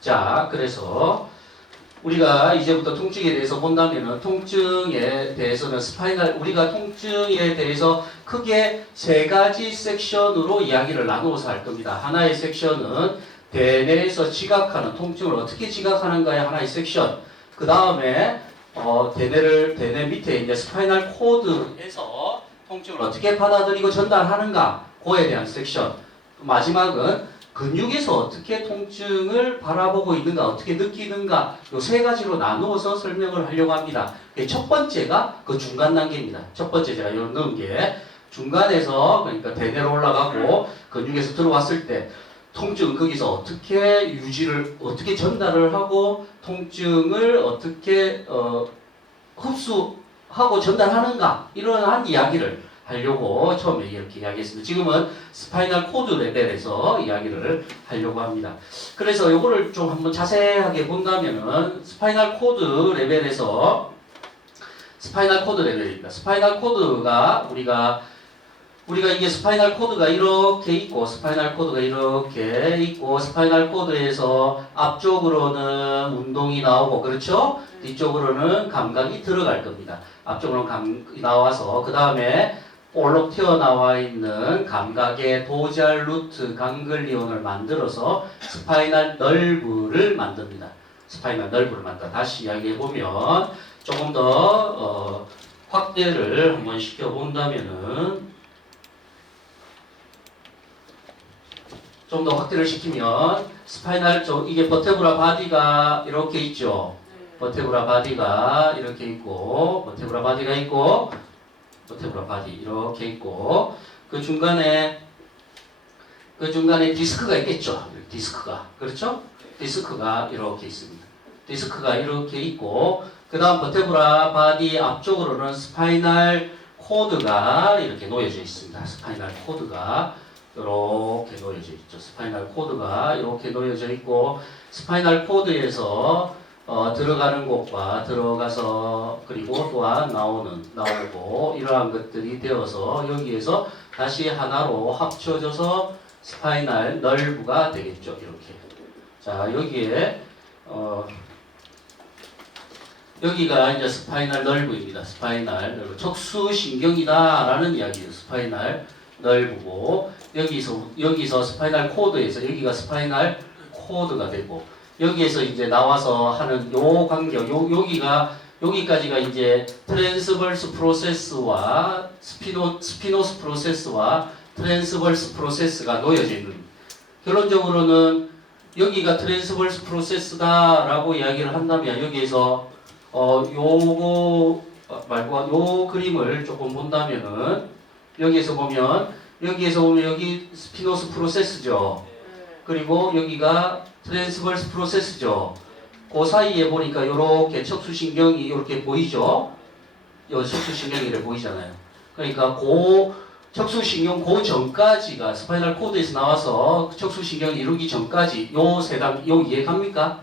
자, 그래서 우리가 이제부터 통증에 대해서 본다면은 통증에 대해서는 우리가 통증에 대해서 크게 세 가지 섹션으로 이야기를 나누어서 할 겁니다. 하나의 섹션은 대뇌에서 지각하는 통증을 어떻게 지각하는가의 하나의 섹션. 그 다음에 대뇌 밑에 이제 스파이널 코드에서 통증을 어떻게 받아들이고 전달하는가 그에 대한 섹션. 마지막은 근육에서 어떻게 통증을 바라보고 있는가, 어떻게 느끼는가, 요 세 가지로 나누어서 설명을 하려고 합니다. 첫 번째가 그 중간 단계입니다. 첫 번째 제가 요 넣은 게 중간에서 그러니까 대뇌로 올라가고 근육에서 들어왔을 때 통증은 거기서 어떻게 전달을 하고 통증을 어떻게 흡수하고 전달하는가 이러한 이야기를 하려고 처음에 이렇게 이야기했습니다. 지금은 스파이널 코드 레벨에서 이야기를 하려고 합니다. 그래서 이거를 좀 한번 자세하게 본다면은 스파이널 코드 레벨입니다. 스파이널 코드가 우리가 이게 스파이널 코드가 이렇게 있고 스파이널 코드가 이렇게 있고 스파이널 코드에서 앞쪽으로는 운동이 나오고 그렇죠? 뒤쪽으로는 감각이 들어갈 겁니다. 앞쪽으로는 감각이 나와서 그 다음에 볼록 튀어나와 있는 감각의 도잘 루트 강글리온을 만들어서 스파이널 널브를 만듭니다. 스파이널 널브를 만든다. 다시 이야기해보면 조금 더 확대를 한번 시켜본다면은 좀 더 확대를 시키면 스파이널 쪽 이게 버테브라 바디가 이렇게 있죠. 버테브라 바디가 이렇게 있고 버테브라 바디 이렇게 있고 그 중간에 디스크가 있겠죠. 디스크가 그렇죠? 디스크가 이렇게 있습니다. 디스크가 이렇게 있고 그 다음 버테브라 바디 앞쪽으로는 스파이널 코드가 이렇게 놓여져 있습니다. 스파이널 코드가 이렇게 놓여져 있죠. 스파이널 코드가 이렇게 놓여져 있고 스파이널 코드에서 들어가는 곳과 들어가서 그리고 또한 나오고 이러한 것들이 되어서 여기에서 다시 하나로 합쳐져서 스파이널 널브가 되겠죠. 이렇게. 자, 여기에 여기가 이제 스파이널 널브입니다. 스파이널 널브. 척수신경이다라는 이야기예요. 스파이널 널브고 여기서 스파이널 코드에서 여기가 스파이널 코드가 되고 여기에서 이제 나와서 하는 요 간격 여기까지가 이제 트랜스버스 프로세스와 스피노스 프로세스와 트랜스버스 프로세스가 놓여져 있는 결론적으로는 여기가 트랜스버스 프로세스다라고 이야기를 한다면 여기에서 요거 말고 요 그림을 조금 본다면은 여기에서 보면 여기 스피노스 프로세스죠. 그리고 여기가 트랜스버스 프로세스죠. 그 사이에 보니까 이렇게 척수신경이 이렇게 보이죠. 이 척수신경이 이렇게 보이잖아요. 그러니까 척수신경 전까지가 스파이널 코드에서 나와서 척수신경을 이루기 전까지 요 세 단계 이해갑니까?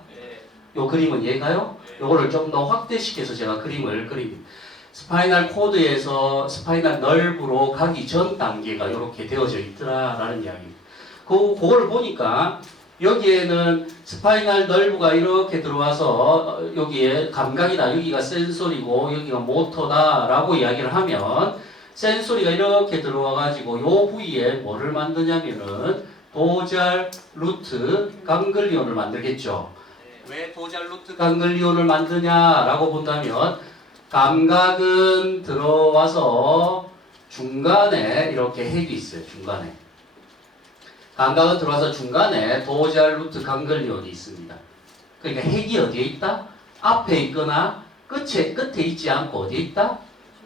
요 그림은 이해가요? 요거를 좀 더 확대시켜서 제가 그림을 그립니다. 스파이널 코드에서 스파이널 널브로 가기 전 단계가 이렇게 되어져 있더라라는 이야기입니다. 그거를 보니까 여기에는 스파이널 널브가 이렇게 들어와서 여기에 감각이다, 여기가 센소리고 여기가 모터다라고 이야기를 하면 센소리가 이렇게 들어와가지고 요 부위에 뭐를 만드냐면은 도잘 루트 강글리온을 만들겠죠. 왜 도잘 루트 강글리온을 만드냐라고 본다면 감각은 들어와서 중간에 이렇게 핵이 있어요. 중간에. 감각은 들어와서 중간에 도잘 루트 강글리온이 있습니다. 그러니까 핵이 어디에 있다? 앞에 있거나 끝에 있지 않고 어디에 있다?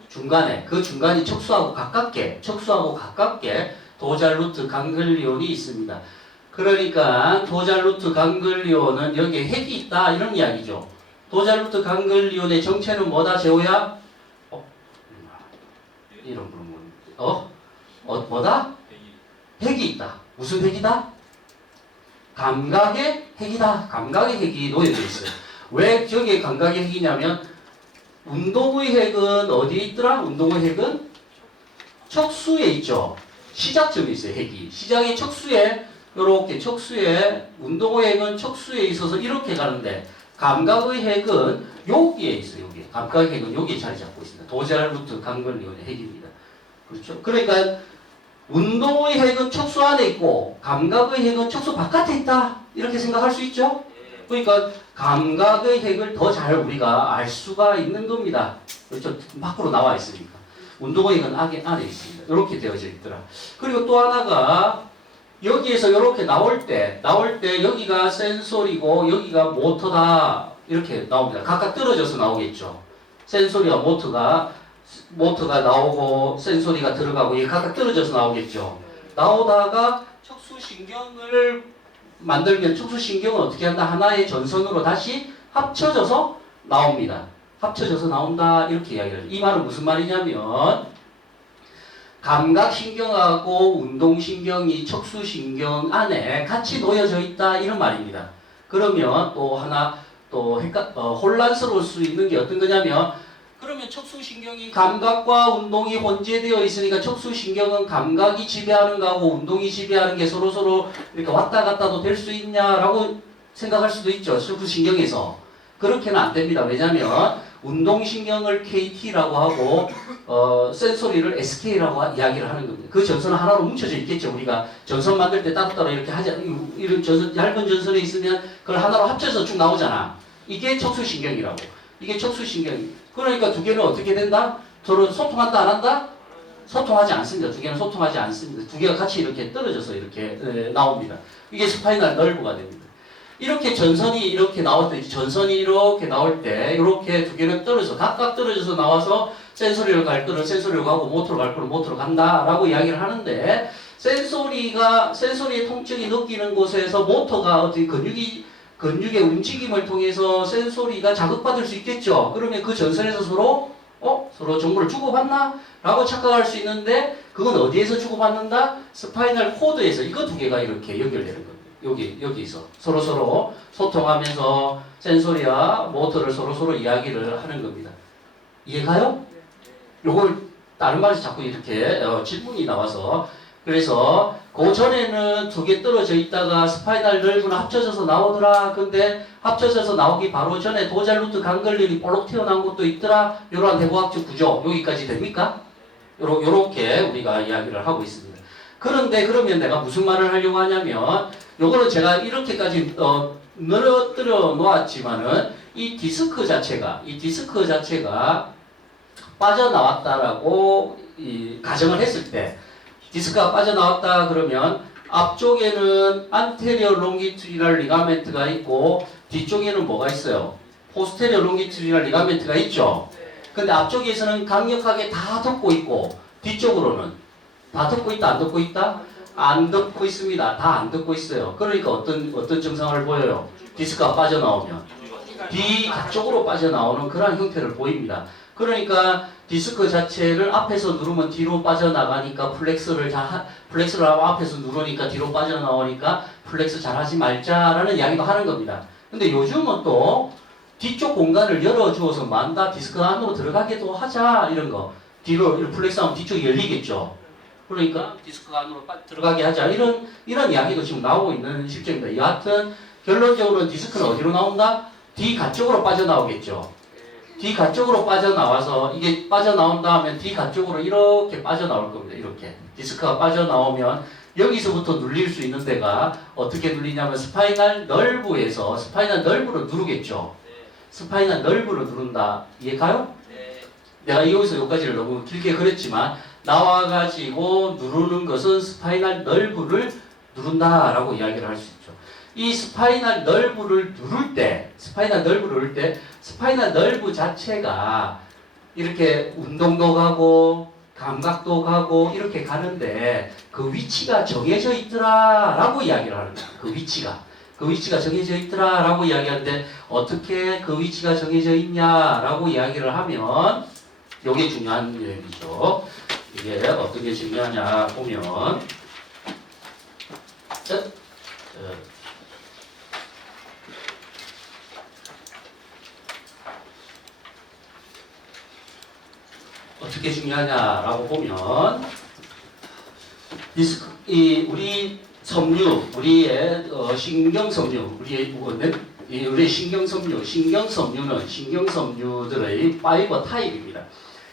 중간에. 그 중간이 척수하고 가깝게 도잘 루트 강글리온이 있습니다. 그러니까 도잘 루트 강글리온은 여기에 핵이 있다 이런 이야기죠. 도잘 루트 강글리온의 정체는 뭐다, 재호야? 이런 부분 뭐다? 핵이 있다. 무슨 핵이다? 감각의 핵이다. 감각의 핵이 놓여져 있어요. 왜 저기에 감각의 핵이냐면 운동의 핵은 어디에 있더라? 운동의 핵은 척수에 있죠. 시작점이 있어요. 핵이. 시작의 척수에 이렇게 척수의 운동의 핵은 척수에 있어서 이렇게 가는데 감각의 핵은 여기에 있어요. 여기 감각의 핵은 여기에 자리 잡고 있습니다. 도잘 루트 강근리온의 핵입니다. 그렇죠? 그러니까 운동의 핵은 척수 안에 있고 감각의 핵은 척수 바깥에 있다. 이렇게 생각할 수 있죠? 그러니까 감각의 핵을 더 잘 우리가 알 수가 있는 겁니다. 그렇죠? 밖으로 나와 있으니까. 운동의 핵은 안에 있습니다. 이렇게 되어져 있더라. 그리고 또 하나가 여기에서 이렇게 나올 때 여기가 센소리고 여기가 모터다. 이렇게 나옵니다. 각각 떨어져서 나오겠죠. 센소리와 모터가 나오고 센소리가 들어가고 이게 각각 떨어져서 나오겠죠. 나오다가 척수신경을 만들면 척수신경은 어떻게 한다? 하나의 전선으로 다시 합쳐져서 나옵니다. 합쳐져서 나온다 이렇게 이야기를 해요. 이 말은 무슨 말이냐면 감각신경하고 운동신경이 척수신경 안에 같이 놓여져 있다 이런 말입니다. 그러면 또 하나 혼란스러울 수 있는 게 어떤 거냐면 그러면 척수신경이 감각과 운동이 혼재되어 있으니까 척수신경은 감각이 지배하는 거하고 운동이 지배하는 게 서로서로 이렇게 왔다 갔다도 될 수 있냐라고 생각할 수도 있죠. 척수신경에서. 그렇게는 안 됩니다. 왜냐하면 운동신경을 KT라고 하고 센소리를 SK라고 이야기를 하는 겁니다. 그 전선은 하나로 뭉쳐져 있겠죠. 우리가 전선 만들 때 따로따로 이렇게 하지 이런 전선, 얇은 전선에 있으면 그걸 하나로 합쳐서 쭉 나오잖아. 이게 척수신경이라고. 이게 척수신경이. 그러니까 두 개는 어떻게 된다? 서로 소통한다 안 한다? 소통하지 않습니다. 두 개는 소통하지 않습니다. 두 개가 같이 이렇게 떨어져서 이렇게 나옵니다. 이게 스파이널 너브가 됩니다. 이렇게 전선이 이렇게 나올 때, 전선이 이렇게 나올 때, 이렇게 두 개는 각각 떨어져서 나와서 센소리를 갈 거는 센소리로 가고, 모터로 갈 거는 모터로 간다라고 이야기를 하는데, 센소리의 통증이 느끼는 곳에서 모터가 어떻게 근육의 움직임을 통해서 센소리가 자극받을 수 있겠죠. 그러면 그 전선에서 서로 정보를 주고받나? 라고 착각할 수 있는데, 그건 어디에서 주고받는다? 스파이널 코드에서 이거 두 개가 이렇게 연결되는 겁니다. 여기서 서로서로 소통하면서 센소리와 모터를 서로서로 이야기를 하는 겁니다. 이해가요? 요걸 다른 말에서 자꾸 이렇게 질문이 나와서 그래서 그 전에는 두 개 떨어져 있다가 스파이널 너브는 합쳐져서 나오더라. 근데 합쳐져서 나오기 바로 전에 도잘 루트 강글린이 볼록 튀어나온 것도 있더라. 요런 대고학적 구조 여기까지 됩니까? 요렇게 우리가 이야기를 하고 있습니다. 그런데 그러면 내가 무슨 말을 하려고 하냐면 요거는 제가 이렇게까지 늘어뜨려 놓았지만은 이 디스크 자체가 빠져나왔다라고 가정을 했을 때 디스크가 빠져나왔다 그러면 앞쪽에는 안테리어 롱기튜디널 리가멘트가 있고 뒤쪽에는 뭐가 있어요? 포스테리어 롱기튜디널 리가멘트가 있죠. 근데 앞쪽에서는 강력하게 다 덮고 있고 뒤쪽으로는 다 덮고 있다 안 덮고 있다? 안 덮고 있습니다. 다 안 덮고 있어요. 그러니까 어떤 증상을 보여요? 디스크가 빠져나오면 뒤쪽으로 빠져나오는 그런 형태를 보입니다. 그러니까 디스크 자체를 앞에서 누르면 뒤로 빠져나가니까 플렉스를 앞에서 누르니까 뒤로 빠져나오니까 플렉스 잘하지 말자라는 이야기도 하는 겁니다. 근데 요즘은 또 뒤쪽 공간을 열어주어서 만다 디스크 안으로 들어가게도 하자 이런 거 뒤로 플렉스하면 뒤쪽이 열리겠죠. 그러니까 디스크 안으로 들어가게 하자 이런 이야기도 지금 나오고 있는 실정입니다. 여하튼 결론적으로 디스크는 어디로 나온다? 뒤 가쪽으로 빠져나오겠죠. 뒤 가쪽으로 빠져나와서 이게 빠져나온다 하면 뒤 가쪽으로 이렇게 빠져나올 겁니다. 이렇게 디스크가 빠져나오면 여기서부터 눌릴 수 있는 데가 어떻게 눌리냐면 스파이널 너브에서 스파이널 너브로 누르겠죠. 스파이널 너브로 누른다. 이해가요? 내가 여기서 여기까지를 너무 길게 그랬지만 나와가지고 누르는 것은 스파이널 너브를 누른다라고 이야기를 할 수 있죠. 이 스파이널 너브를 누를 때 스파이널 너브 자체가 이렇게 운동도 가고 감각도 가고 이렇게 가는데 그 위치가 정해져 있더라라고 이야기를 하는 거예요. 그 위치가 정해져 있더라라고 이야기하는데 어떻게 그 위치가 정해져 있냐라고 이야기를 하면 이게 중요한 얘기죠. 이게 어떤 게 중요하냐 보면 어떻게 중요하냐라고 보면 우리 섬유, 우리의 신경섬유, 우리의 신경섬유들의 파이버 타입입니다.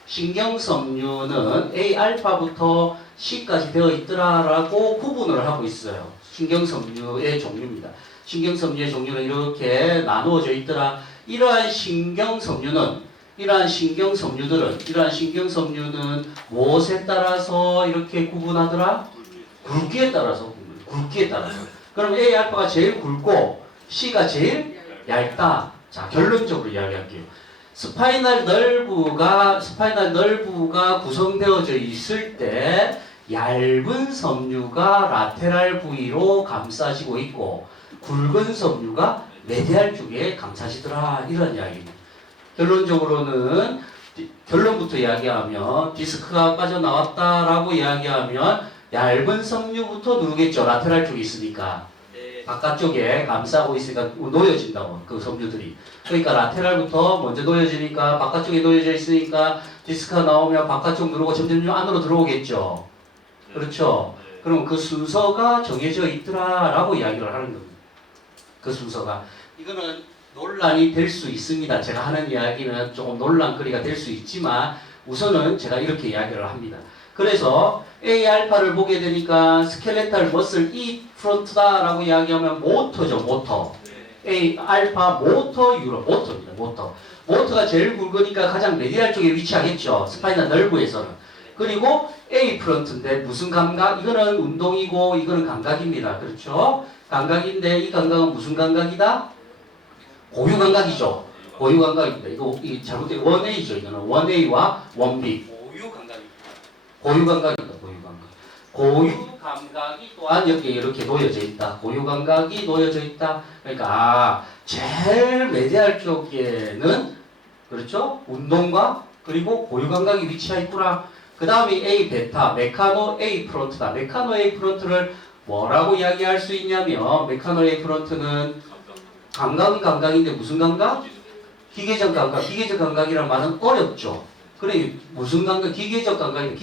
신경섬유는 A알파부터 C까지 되어 있더라라고 구분을 하고 있어요. 신경섬유의 종류입니다. 신경섬유의 종류는 이렇게 나누어져 있더라. 이러한 신경섬유는 무엇에 따라서 이렇게 구분하더라? 굵기에 따라서. 그럼 A알파가 제일 굵고 C가 제일 얇다. 자, 결론적으로 이야기할게요. 스파이널 nerve가 구성되어져 있을 때 얇은 섬유가 라테랄 부위로 감싸지고 있고 굵은 섬유가 메디알 쪽에 감싸지더라. 이런 이야기입니다. 결론부터 이야기하면 디스크가 빠져나왔다라고 이야기하면 얇은 섬유부터 누르겠죠. 라테랄 쪽에 있으니까. 바깥쪽에 감싸고 있으니까 놓여진다고, 그 섬유들이. 그러니까 라테랄부터 먼저 놓여지니까 바깥쪽에 놓여져 있으니까 디스크가 나오면 바깥쪽 누르고 점점 안으로 들어오겠죠. 그렇죠. 그럼 그 순서가 정해져 있더라라고 이야기를 하는 겁니다. 그 순서가. 이거는 논란이 될 수 있습니다. 제가 하는 이야기는 조금 논란거리가 될 수 있지만 우선은 제가 이렇게 이야기를 합니다. 그래서 A알파를 보게 되니까 스켈레탈 머슬 E 프론트다라고 이야기하면 모터죠, 모터. A알파 모터 유로, 모터입니다, 모터. 모터가 제일 굵으니까 가장 메디알 쪽에 위치하겠죠, 스파이널 nerve에서는. 그리고 A 프론트인데 무슨 감각? 이거는 운동이고 이거는 감각입니다. 그렇죠? 감각인데 이 감각은 무슨 감각이다? 고유 감각이죠. 고유 감각입니다. 이거 잘못된 1A죠. 이거는 1A와 1B. 고유 감각입니다. 고유 감각이 또한 여기에 이렇게 놓여져 있다. 고유 감각이 놓여져 있다. 그러니까 제일 메디알 쪽에는 그렇죠? 운동과 그리고 고유 감각이 위치해 있구나. 그 다음에 A 베타, 메카노 A 프론트다. 메카노 A 프론트를 뭐라고 이야기할 수 있냐면 메카노 A 프론트는 감각은 감각인데 무슨 감각? 기계적 감각. 기계적 감각이라는 말은 어렵죠. 그래 무슨 감각? 기계적 감각이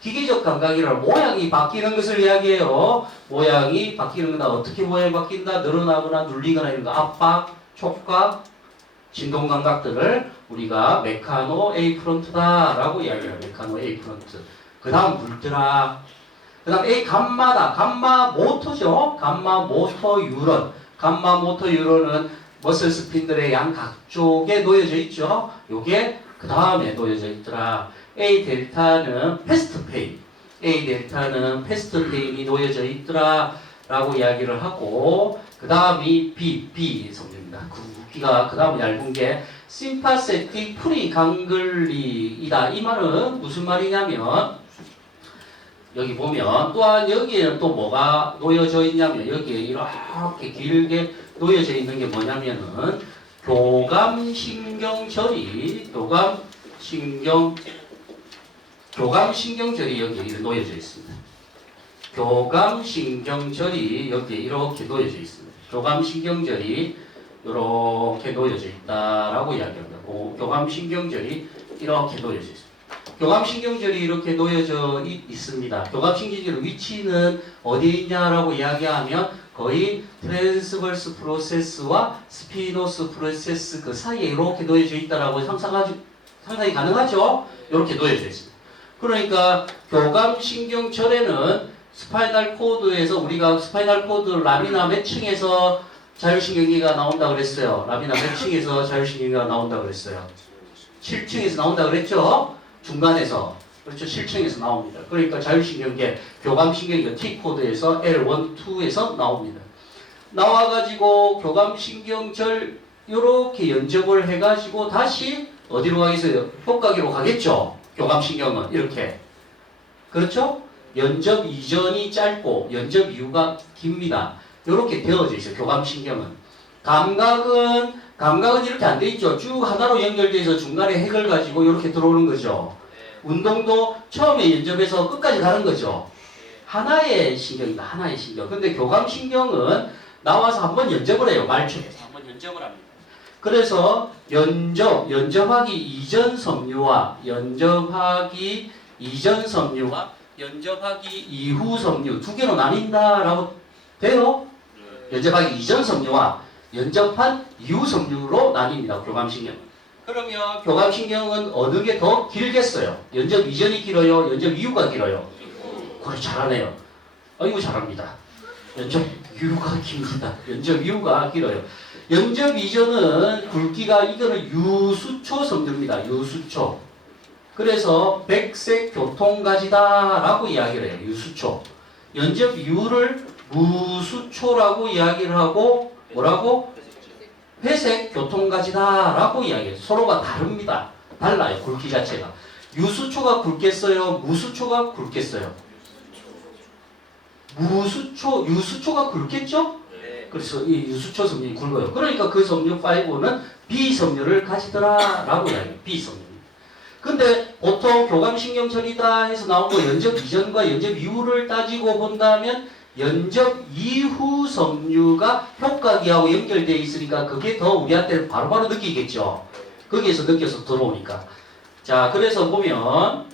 기계적 감각이란 모양이 바뀌는 것을 이야기해요. 모양이 바뀌는 거다. 어떻게 모양이 바뀐다? 늘어나거나 눌리거나 이런 거. 압박, 촉각, 진동 감각들을 우리가 메카노 A 프론트다라고 이야기해요. 메카노 A 프론트. 그 다음 물드라. 그 다음 A 감마다. 감마 모터죠. 감마 모터 유런. 감마 모터 유런은 머슬 스핀들의 양각 쪽에 놓여져 있죠. 요게 그 다음에 놓여져 있더라. A 델타는 패스트 페인. A 델타는 패스트 페인이 놓여져 있더라. 라고 이야기를 하고, 그 다음이 B 성질입니다. 굵기가, 그 다음 얇은 게, 심파세틱 프리 강글리이다. 이 말은 무슨 말이냐면, 여기 보면, 또한 여기에는 또 뭐가 놓여져 있냐면, 여기에 이렇게 길게 놓여져 있는 게 뭐냐면은, 교감신경절이 여기에 놓여져 있습니다. 교감신경절이 여기에 이렇게 놓여져 있습니다. 교감신경절이 이렇게 놓여져 있다라고 이야기합니다. 교감신경절이 이렇게 놓여져 있습니다. 교감신경절이 이렇게 놓여져 있습니다. 교감신경절의 위치는 어디에 있냐라고 이야기하면 거의 트랜스버스 프로세스와 스피노스 프로세스 그 사이에 이렇게 놓여져 있다라고 상상이 가능하죠? 이렇게 놓여져 있습니다. 그러니까 교감신경절에는 스파이널 코드에서 우리가 스파이널 코드 라미나 몇 층에서 자율신경계가 나온다 그랬어요. 라미나 몇 층에서 자율신경계가 나온다 그랬어요. 7층에서 나온다 그랬죠? 중간에서. 그렇죠. 7층에서 나옵니다. 그러니까 자율신경계, 교감신경계 T코드에서 L1, 2에서 나옵니다. 나와가지고 교감신경절 이렇게 연접을 해가지고 다시 어디로 가겠어요? 뼈가기로 가겠죠. 교감신경은 이렇게. 그렇죠? 연접 이전이 짧고 연접 이후가 깁니다. 이렇게 되어져 있어요. 교감신경은. 감각은 이렇게 안 돼 있죠. 쭉 하나로 연결돼서 중간에 핵을 가지고 이렇게 들어오는 거죠. 운동도 처음에 연접해서 끝까지 가는 거죠. 하나의 신경이다. 하나의 신경. 근데 교감신경은 나와서 한번 연접을 해요. 말초에서 한번 연접을 합니다. 그래서 연접하기 이전 섬유와 연접하기 이후 섬유 두 개로 나뉜다라고 돼요? 연접하기 이전 섬유와 연접한 이후 섬유로 나뉩니다. 교감신경은. 그러면 교감신경은 어느 게 더 길겠어요? 연접 이전이 길어요? 연접 이후가 길어요? 그래, 잘하네요. 이거 잘합니다. 연접 이후가 깁니다. 연접 이후가 길어요. 연접 이전은 굵기가 이거는 유수초 섬유입니다. 유수초. 그래서 백색 교통가지다라고 이야기를 해요. 유수초. 연접 이후를 무수초라고 이야기를 하고 뭐라고? 회색 교통가지다라고 이야기해요. 서로가 다릅니다. 달라요. 굵기 자체가. 유수초가 굵겠어요? 무수초가 굵겠어요? 유수초가 굵겠죠? 그래서 이 유수초 섬유이 굵어요. 그러니까 그 섬유 5는 비섬유를 가지더라라고 이야기해요. 비섬유. 근데 보통 교감신경처리다 해서 나온 거 연접 이전과 연접 이후를 따지고 본다면 연접 이후 섬유가 효과기하고 연결되어 있으니까 그게 더 우리한테 바로바로 느끼겠죠. 거기에서 느껴서 들어오니까. 자, 그래서 보면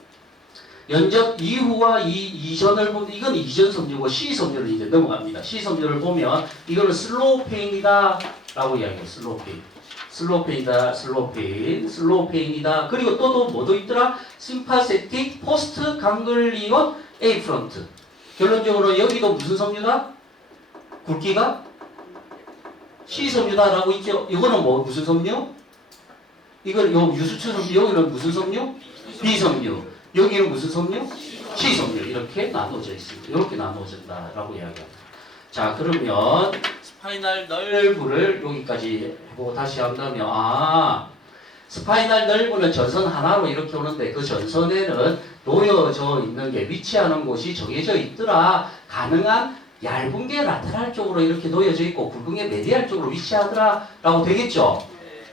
연접 이후와 이전을 보면 이건 이전 섬유고 C 섬유를 이제 넘어갑니다. C 섬유를 보면 이거는 슬로우 페인이다 라고 이야기해요. 슬로우 페인. 슬로우 페인이다. 그리고 또 뭐도 있더라? 심파세틱 포스트 강글리온 A 프론트. 결론적으로 여기도 무슨 섬유다? 굵기가 C 섬유다라고 있죠. 이거는 뭐 무슨 섬유? 이건 요 유수초 섬유. 여기는 무슨 섬유? B 섬유. 여기는 무슨 섬유? C 섬유. 이렇게 나눠져 있습니다. 이렇게 나눠진다라고 이야기합니다. 자, 그러면 스파이널 널브를 여기까지 해보고 다시 한다면 스파이널 널브는 전선 하나로 이렇게 오는데 그 전선에는 놓여져 있는 게 위치하는 곳이 정해져 있더라. 가능한 얇은 게 라테랄 쪽으로 이렇게 놓여져 있고 굵은 게 메디알 쪽으로 위치하더라 라고 되겠죠.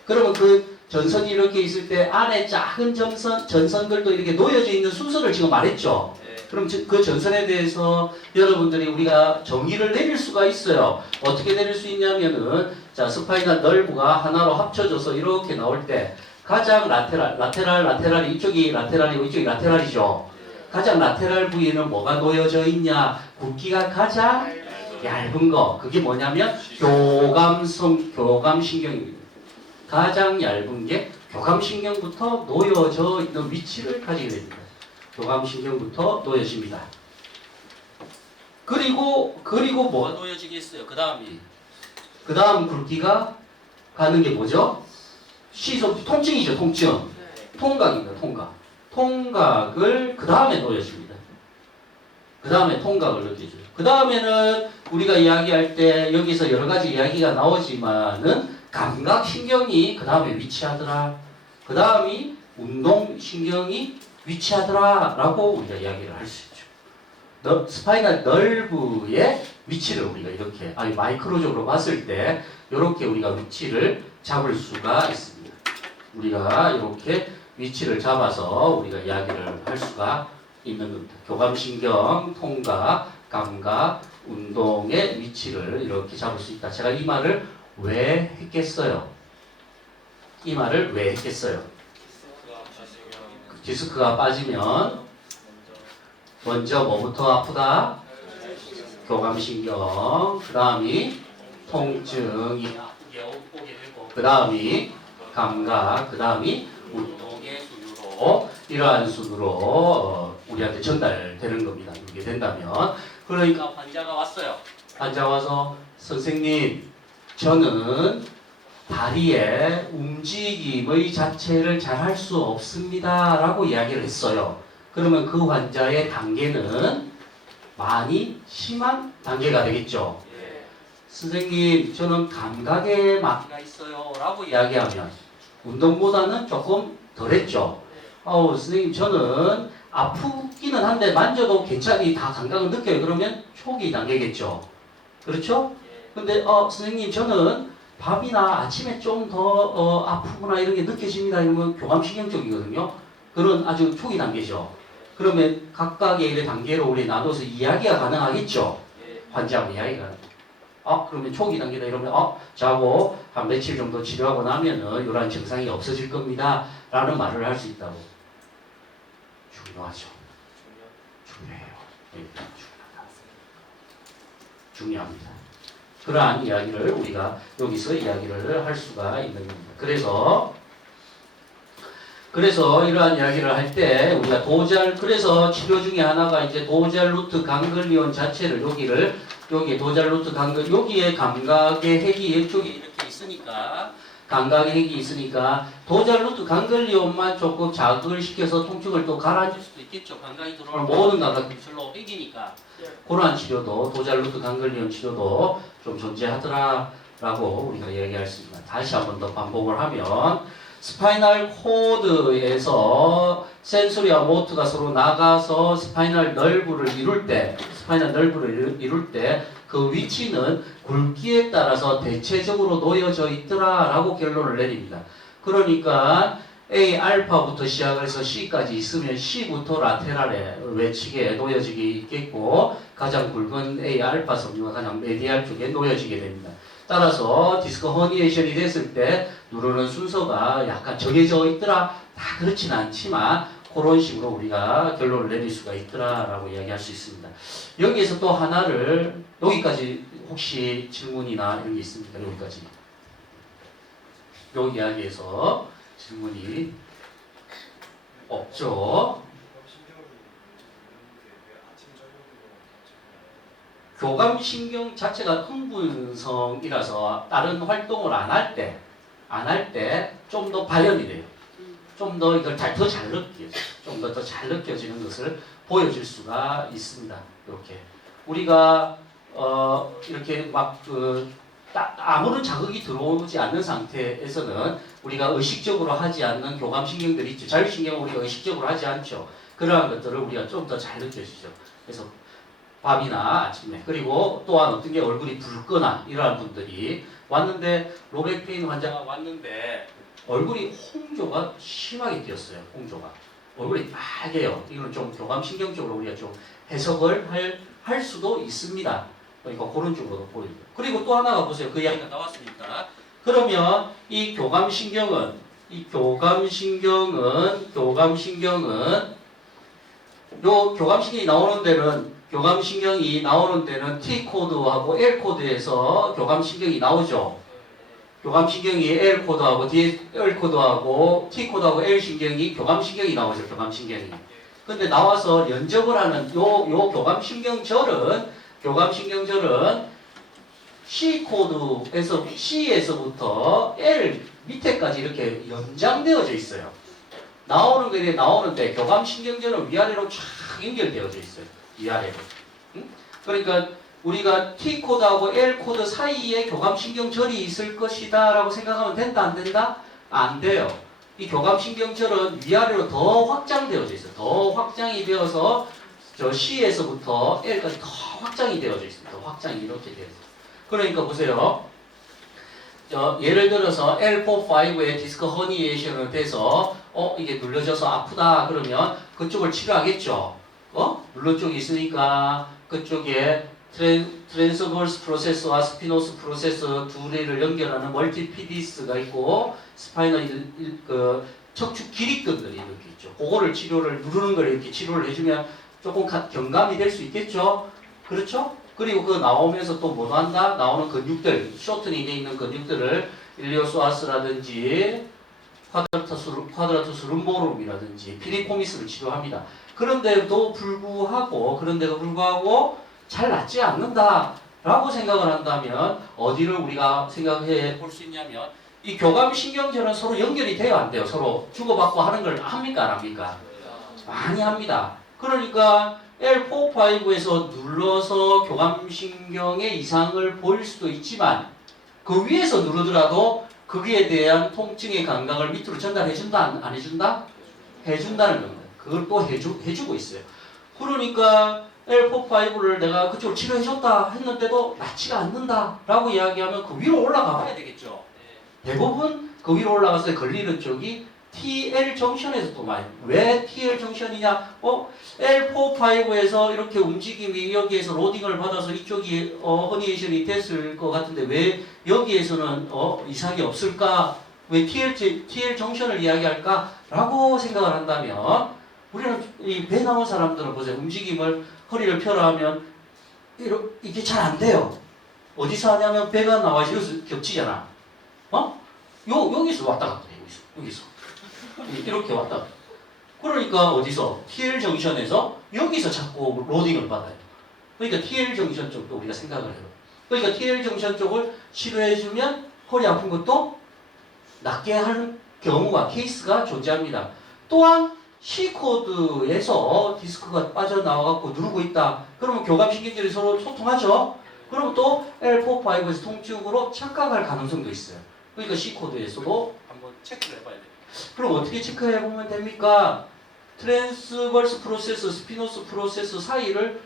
그러면 그 전선이 이렇게 있을 때 안에 작은 전선들도 이렇게 놓여져 있는 순서를 지금 말했죠. 그럼 그 전선에 대해서 여러분들이 우리가 정의를 내릴 수가 있어요. 어떻게 내릴 수 있냐면은 자, 스파이널 널브가 하나로 합쳐져서 이렇게 나올 때 가장 라테랄이 이쪽이 라테랄이고 이쪽이 라테랄이죠. 가장 라테랄 부위는 뭐가 놓여져 있냐? 굵기가 가장 얇은 거. 그게 뭐냐면 교감신경입니다. 가장 얇은 게 교감신경부터 놓여져 있는 위치를 가지게 됩니다. 교감신경부터 놓여집니다. 그리고 뭐가 놓여지겠어요? 그 다음 굵기가 가는 게 뭐죠? 시속 통증이죠. 통증. 통각입니다. 통각을 그 다음에 놓여집니다. 그 다음에 통각을 느껴줘요. 그 다음에는 우리가 이야기할 때 여기서 여러 가지 이야기가 나오지만은 감각신경이 그 다음에 위치하더라. 그 다음이 운동신경이 위치하더라 라고 우리가 이야기를 할 수 있죠. 스파이널 널브의 위치를 우리가 이렇게 마이크로적으로 봤을 때 이렇게 우리가 위치를 잡을 수가 있습니다. 우리가 이렇게 위치를 잡아서 우리가 이야기를 할 수가 있는 겁니다. 교감신경, 통각, 감각, 운동의 위치를 이렇게 잡을 수 있다. 제가 이 말을 왜 했겠어요? 디스크가 빠지면 먼저 뭐부터 아프다? 교감신경, 그 다음이 통증이 아프게 오게 되고, 그 다음이 감각, 그 다음이 운동의 순으로 이러한 순으로 우리한테 전달되는 겁니다. 이렇게 된다면 그러니까 환자가 왔어요. 환자 와서 선생님 저는 다리의 움직임의 자체를 잘 할 수 없습니다 라고 이야기를 했어요. 그러면 그 환자의 단계는 많이 심한 단계가 되겠죠. 선생님 저는 감각에 마비가 있어요 라고 이야기하면 운동보다는 조금 덜했죠. 선생님 저는 아프기는 한데 만져도 괜찮이 다 감각을 느껴요. 그러면 초기 단계겠죠. 그렇죠? 근데 선생님 저는 밤이나 아침에 좀 더 아프거나 이런 게 느껴집니다. 이러면 교감신경 쪽이거든요. 그런 아주 초기 단계죠. 그러면 각각의 그 단계로 우리 나눠서 이야기가 가능하겠죠. 환자하고 이야기가. 그러면 초기 단계다 이러면 자고 한 며칠 정도 치료하고 나면은 이러한 증상이 없어질 겁니다. 라는 말을 할 수 있다고. 중요하죠. 중요해요. 중요하다. 중요합니다. 그러한 이야기를 우리가 여기서 이야기를 할 수가 있는 겁니다. 그래서 이러한 이야기를 할 때 우리가 그래서 치료 중에 하나가 이제 도잘 루트 강글리온 자체를 여기에 도잘 루트 여기에 감각의 핵이 이쪽에 이렇게 있으니까 감각의 핵이 있으니까 도잘 루트 강글리온만 조금 자극을 시켜서 통증을 또 가라앉힐 수도 있겠죠. 감각이 들어오는 모든 감각이 절로 핵이니까 그러한 치료도 도잘 루트 강글리온 치료도 좀 존재하더라라고 우리가 얘기할 수 있습니다. 다시 한 번 더 반복을 하면 스파이널 코드에서 센소리와 모터가 서로 나가서 스파이널 널브를 이룰 때 그 위치는 굵기에 따라서 대체적으로 놓여져 있더라라고 결론을 내립니다. 그러니까 A 알파부터 시작을 해서 C까지 있으면 C부터 라테랄에 외측에 놓여지게 있겠고 가장 굵은 A 알파 섬유가 가장 메디알 쪽에 놓여지게 됩니다. 따라서 디스크 허니에이션이 됐을 때 누르는 순서가 약간 정해져 있더라. 다 그렇진 않지만 그런 식으로 우리가 결론을 내릴 수가 있더라라고 이야기할 수 있습니다. 여기에서 또 하나를 여기까지 혹시 질문이나 이런 게 있습니까? 여기까지. 요 이야기에서 질문이 없죠. 교감신경 자체가 흥분성이라서 다른 활동을 안 할 때 좀 더 발현이 돼요. 좀 더 이걸 더 잘 느껴져. 좀 더 잘 느껴지는 것을 보여줄 수가 있습니다. 이렇게 우리가 이렇게 막 아무런 자극이 들어오지 않는 상태에서는 우리가 의식적으로 하지 않는 교감신경들이 있죠. 자율신경은 우리가 의식적으로 하지 않죠. 그러한 것들을 우리가 좀 더 잘 느껴지죠. 그래서 밤이나 아침에 그리고 또한 어떤 게 얼굴이 붉거나 이러한 분들이 왔는데 로백페인 환자가 왔는데 얼굴이 홍조가 심하게 띄었어요. 홍조가 얼굴이 빨개요. 이거는 좀 교감신경적으로 우리가 좀 해석을 할 수도 있습니다. 그러니까 그런 쪽으로 보여요. 그리고 또 하나가 보세요. 그 이야기가 나왔으니까 그러면 이 교감신경은 요 교감신경이 나오는 데는 T코드하고 L코드에서 교감신경이 나오죠. 교감신경이 L코드하고 L코드하고 T코드하고 L신경이 교감신경이 나오죠. 교감신경이. 근데 나와서 연접을 하는 요 교감신경절은 C에서부터 L 밑에까지 이렇게 연장되어져 있어요. 나오는데 교감신경절은 위아래로 쫙 연결되어져 있어요. 위아래로. 그러니까 우리가 T코드하고 L코드 사이에 교감신경절이 있을 것이다 라고 생각하면 된다 안 된다? 안 돼요. 이 교감신경절은 위아래로 더 확장되어져 있어요. 더 확장이 되어서 저 C에서부터 L까지 더 확장이 되어져 있습니다. 더 확장이 이렇게 되어져 있어요. 그러니까 보세요. 예를 들어서 L4, 5에 디스크 허니에이션을 돼서 이게 눌러져서 아프다 그러면 그쪽을 치료하겠죠. 눌러 쪽이 있으니까 그쪽에 트랜스버스 프로세서와 스피노스 프로세서 두 개를 연결하는 멀티피디스가 있고 스파이널 척추 기립근들이 이렇게 있죠. 그거를 누르는 걸 이렇게 치료를 해주면 조금 경감이 될 수 있겠죠. 그렇죠? 그리고 그 나오면서 또 뭐 한다? 나오는 근육들, 쇼트닝 돼 있는 근육들을 일리오소아스라든지 쿼드라투스 룸보룸이라든지 피리코미스를 치료합니다. 그런데도 불구하고 잘 낫지 않는다라고 생각을 한다면 어디를 우리가 생각해 볼 수 있냐면 이 교감신경절은 서로 연결이 돼요, 안 돼요? 서로 주고받고 하는 걸 합니까, 안 합니까? 많이 합니다. 그러니까 L4, 5에서 눌러서 교감신경의 이상을 보일 수도 있지만 그 위에서 누르더라도 거기에 대한 통증의 감각을 밑으로 전달해준다, 안 해준다? 해준다는 겁니다. 그걸 또 해주고 있어요. 그러니까 L4, 5를 내가 그쪽으로 치료해줬다 했는데도 낫지가 않는다라고 이야기하면 그 위로 올라가 봐야 되겠죠. 대부분 그 위로 올라가서 걸리는 쪽이 TL 정션에서 또 많이. 왜 TL 정션이냐? L4, 5에서 이렇게 움직임이 여기에서 로딩을 받아서 이쪽이 허니에이션이 됐을 것 같은데 왜 여기에서는 이상이 없을까? 왜 TL 정션을 이야기할까? 라고 생각을 한다면 우리는 이 배 나온 사람들은 보세요. 움직임을 허리를 펴라 하면 이게 잘 안 돼요. 어디서 하냐면 배가 나와서 여기서 겹치잖아. 여기서 왔다 갔다 해. 여기서. 이렇게 왔다 갔다. 그러니까 어디서? TL 정션에서 여기서 자꾸 로딩을 받아요. 그러니까 TL 정션 쪽도 우리가 생각을 해요. 그러니까 TL 정션 쪽을 치료해주면 허리 아픈 것도 낫게 하는 경우가, 케이스가 존재합니다. 또한 C코드에서 디스크가 빠져나와갖고 누르고 있다. 그러면 교감신경절이 서로 소통하죠? 그러면 또 L4, 5에서 통증으로 착각할 가능성도 있어요. 그러니까 C코드에서도 한번 체크를 해봐야 돼요. 그럼 어떻게 체크해보면 됩니까? 트랜스버스 프로세스, 스피노스 프로세스 사이를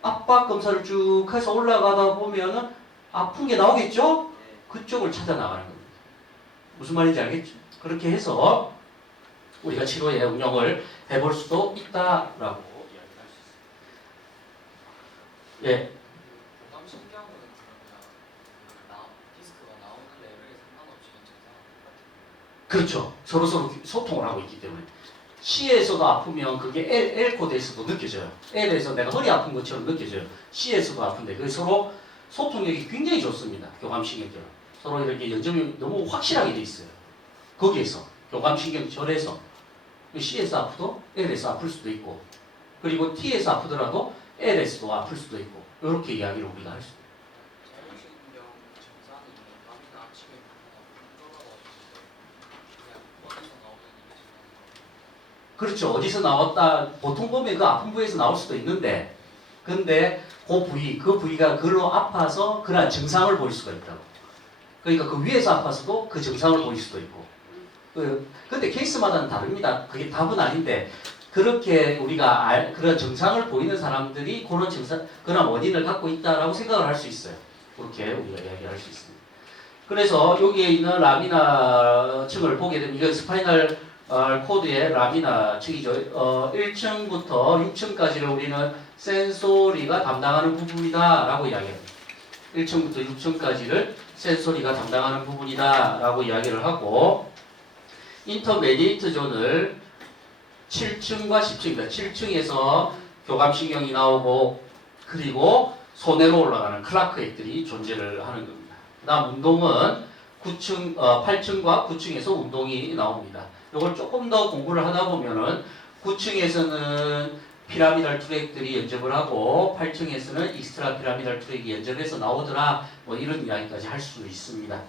압박 검사를 쭉 해서 올라가다 보면은 아픈 게 나오겠죠? 그쪽을 찾아 나가는 겁니다. 무슨 말인지 알겠죠? 그렇게 해서 우리가 치료에 응용을 해볼 수도 있다라고 이야기할 수 있습니다. 예. 교감신경은 그러면 디스크가 나오는 레벨에 상관없이 증상은 그렇죠. 서로서로 소통을 하고 있기 때문에. C에서도 아프면 그게 L 코드에서도 느껴져요. L에서 내가 허리 아픈 것처럼 느껴져요. C에서도 아픈데 그 서로 소통력이 굉장히 좋습니다. 교감신경절은. 서로 이렇게 연점이 너무 확실하게 돼 있어요. 거기에서 교감신경절에서 C에서 아프도 L에서 아플 수도 있고, 그리고 T에서 아프더라도 L에서도 아플 수도 있고, 이렇게 이야기를 우리가 할 수 있어요. 자율신경 증상이 밤이나 아침에 불어나고 그냥 어디서 나오는 이게 증상인 그렇죠. 어디서 나왔다. 보통 보면 그 아픈 부위에서 나올 수도 있는데, 근데 그 부위가 그로 아파서 그러한 증상을 보일 수가 있다고. 그러니까 그 위에서 아파서도 그 증상을 보일 수도 있고. 근데 케이스마다는 다릅니다. 그게 답은 아닌데, 그렇게 우리가 그런 증상을 보이는 사람들이 그런 그런 원인을 갖고 있다라고 생각을 할 수 있어요. 그렇게 우리가 이야기할 수 있습니다. 그래서 여기에 있는 라미나 층을 보게 되면, 이건 스파이널 코드의 라미나 층이죠. 1층부터 6층까지를 우리는 센소리가 담당하는 부분이다 라고 이야기합니다. 1층부터 6층까지를 센소리가 담당하는 부분이다 라고 이야기를 하고, 인터메디에이트 존을 7층과 10층입니다. 7층에서 교감신경이 나오고, 그리고 손해로 올라가는 클라크 액들이 존재를 하는 겁니다. 그 다음 운동은 8층과 9층에서 운동이 나옵니다. 이걸 조금 더 공부를 하다 보면은 9층에서는 피라미달 트랙들이 연접을 하고 8층에서는 익스트라 피라미달 트랙이 연접해서 나오더라, 뭐 이런 이야기까지 할 수 있습니다.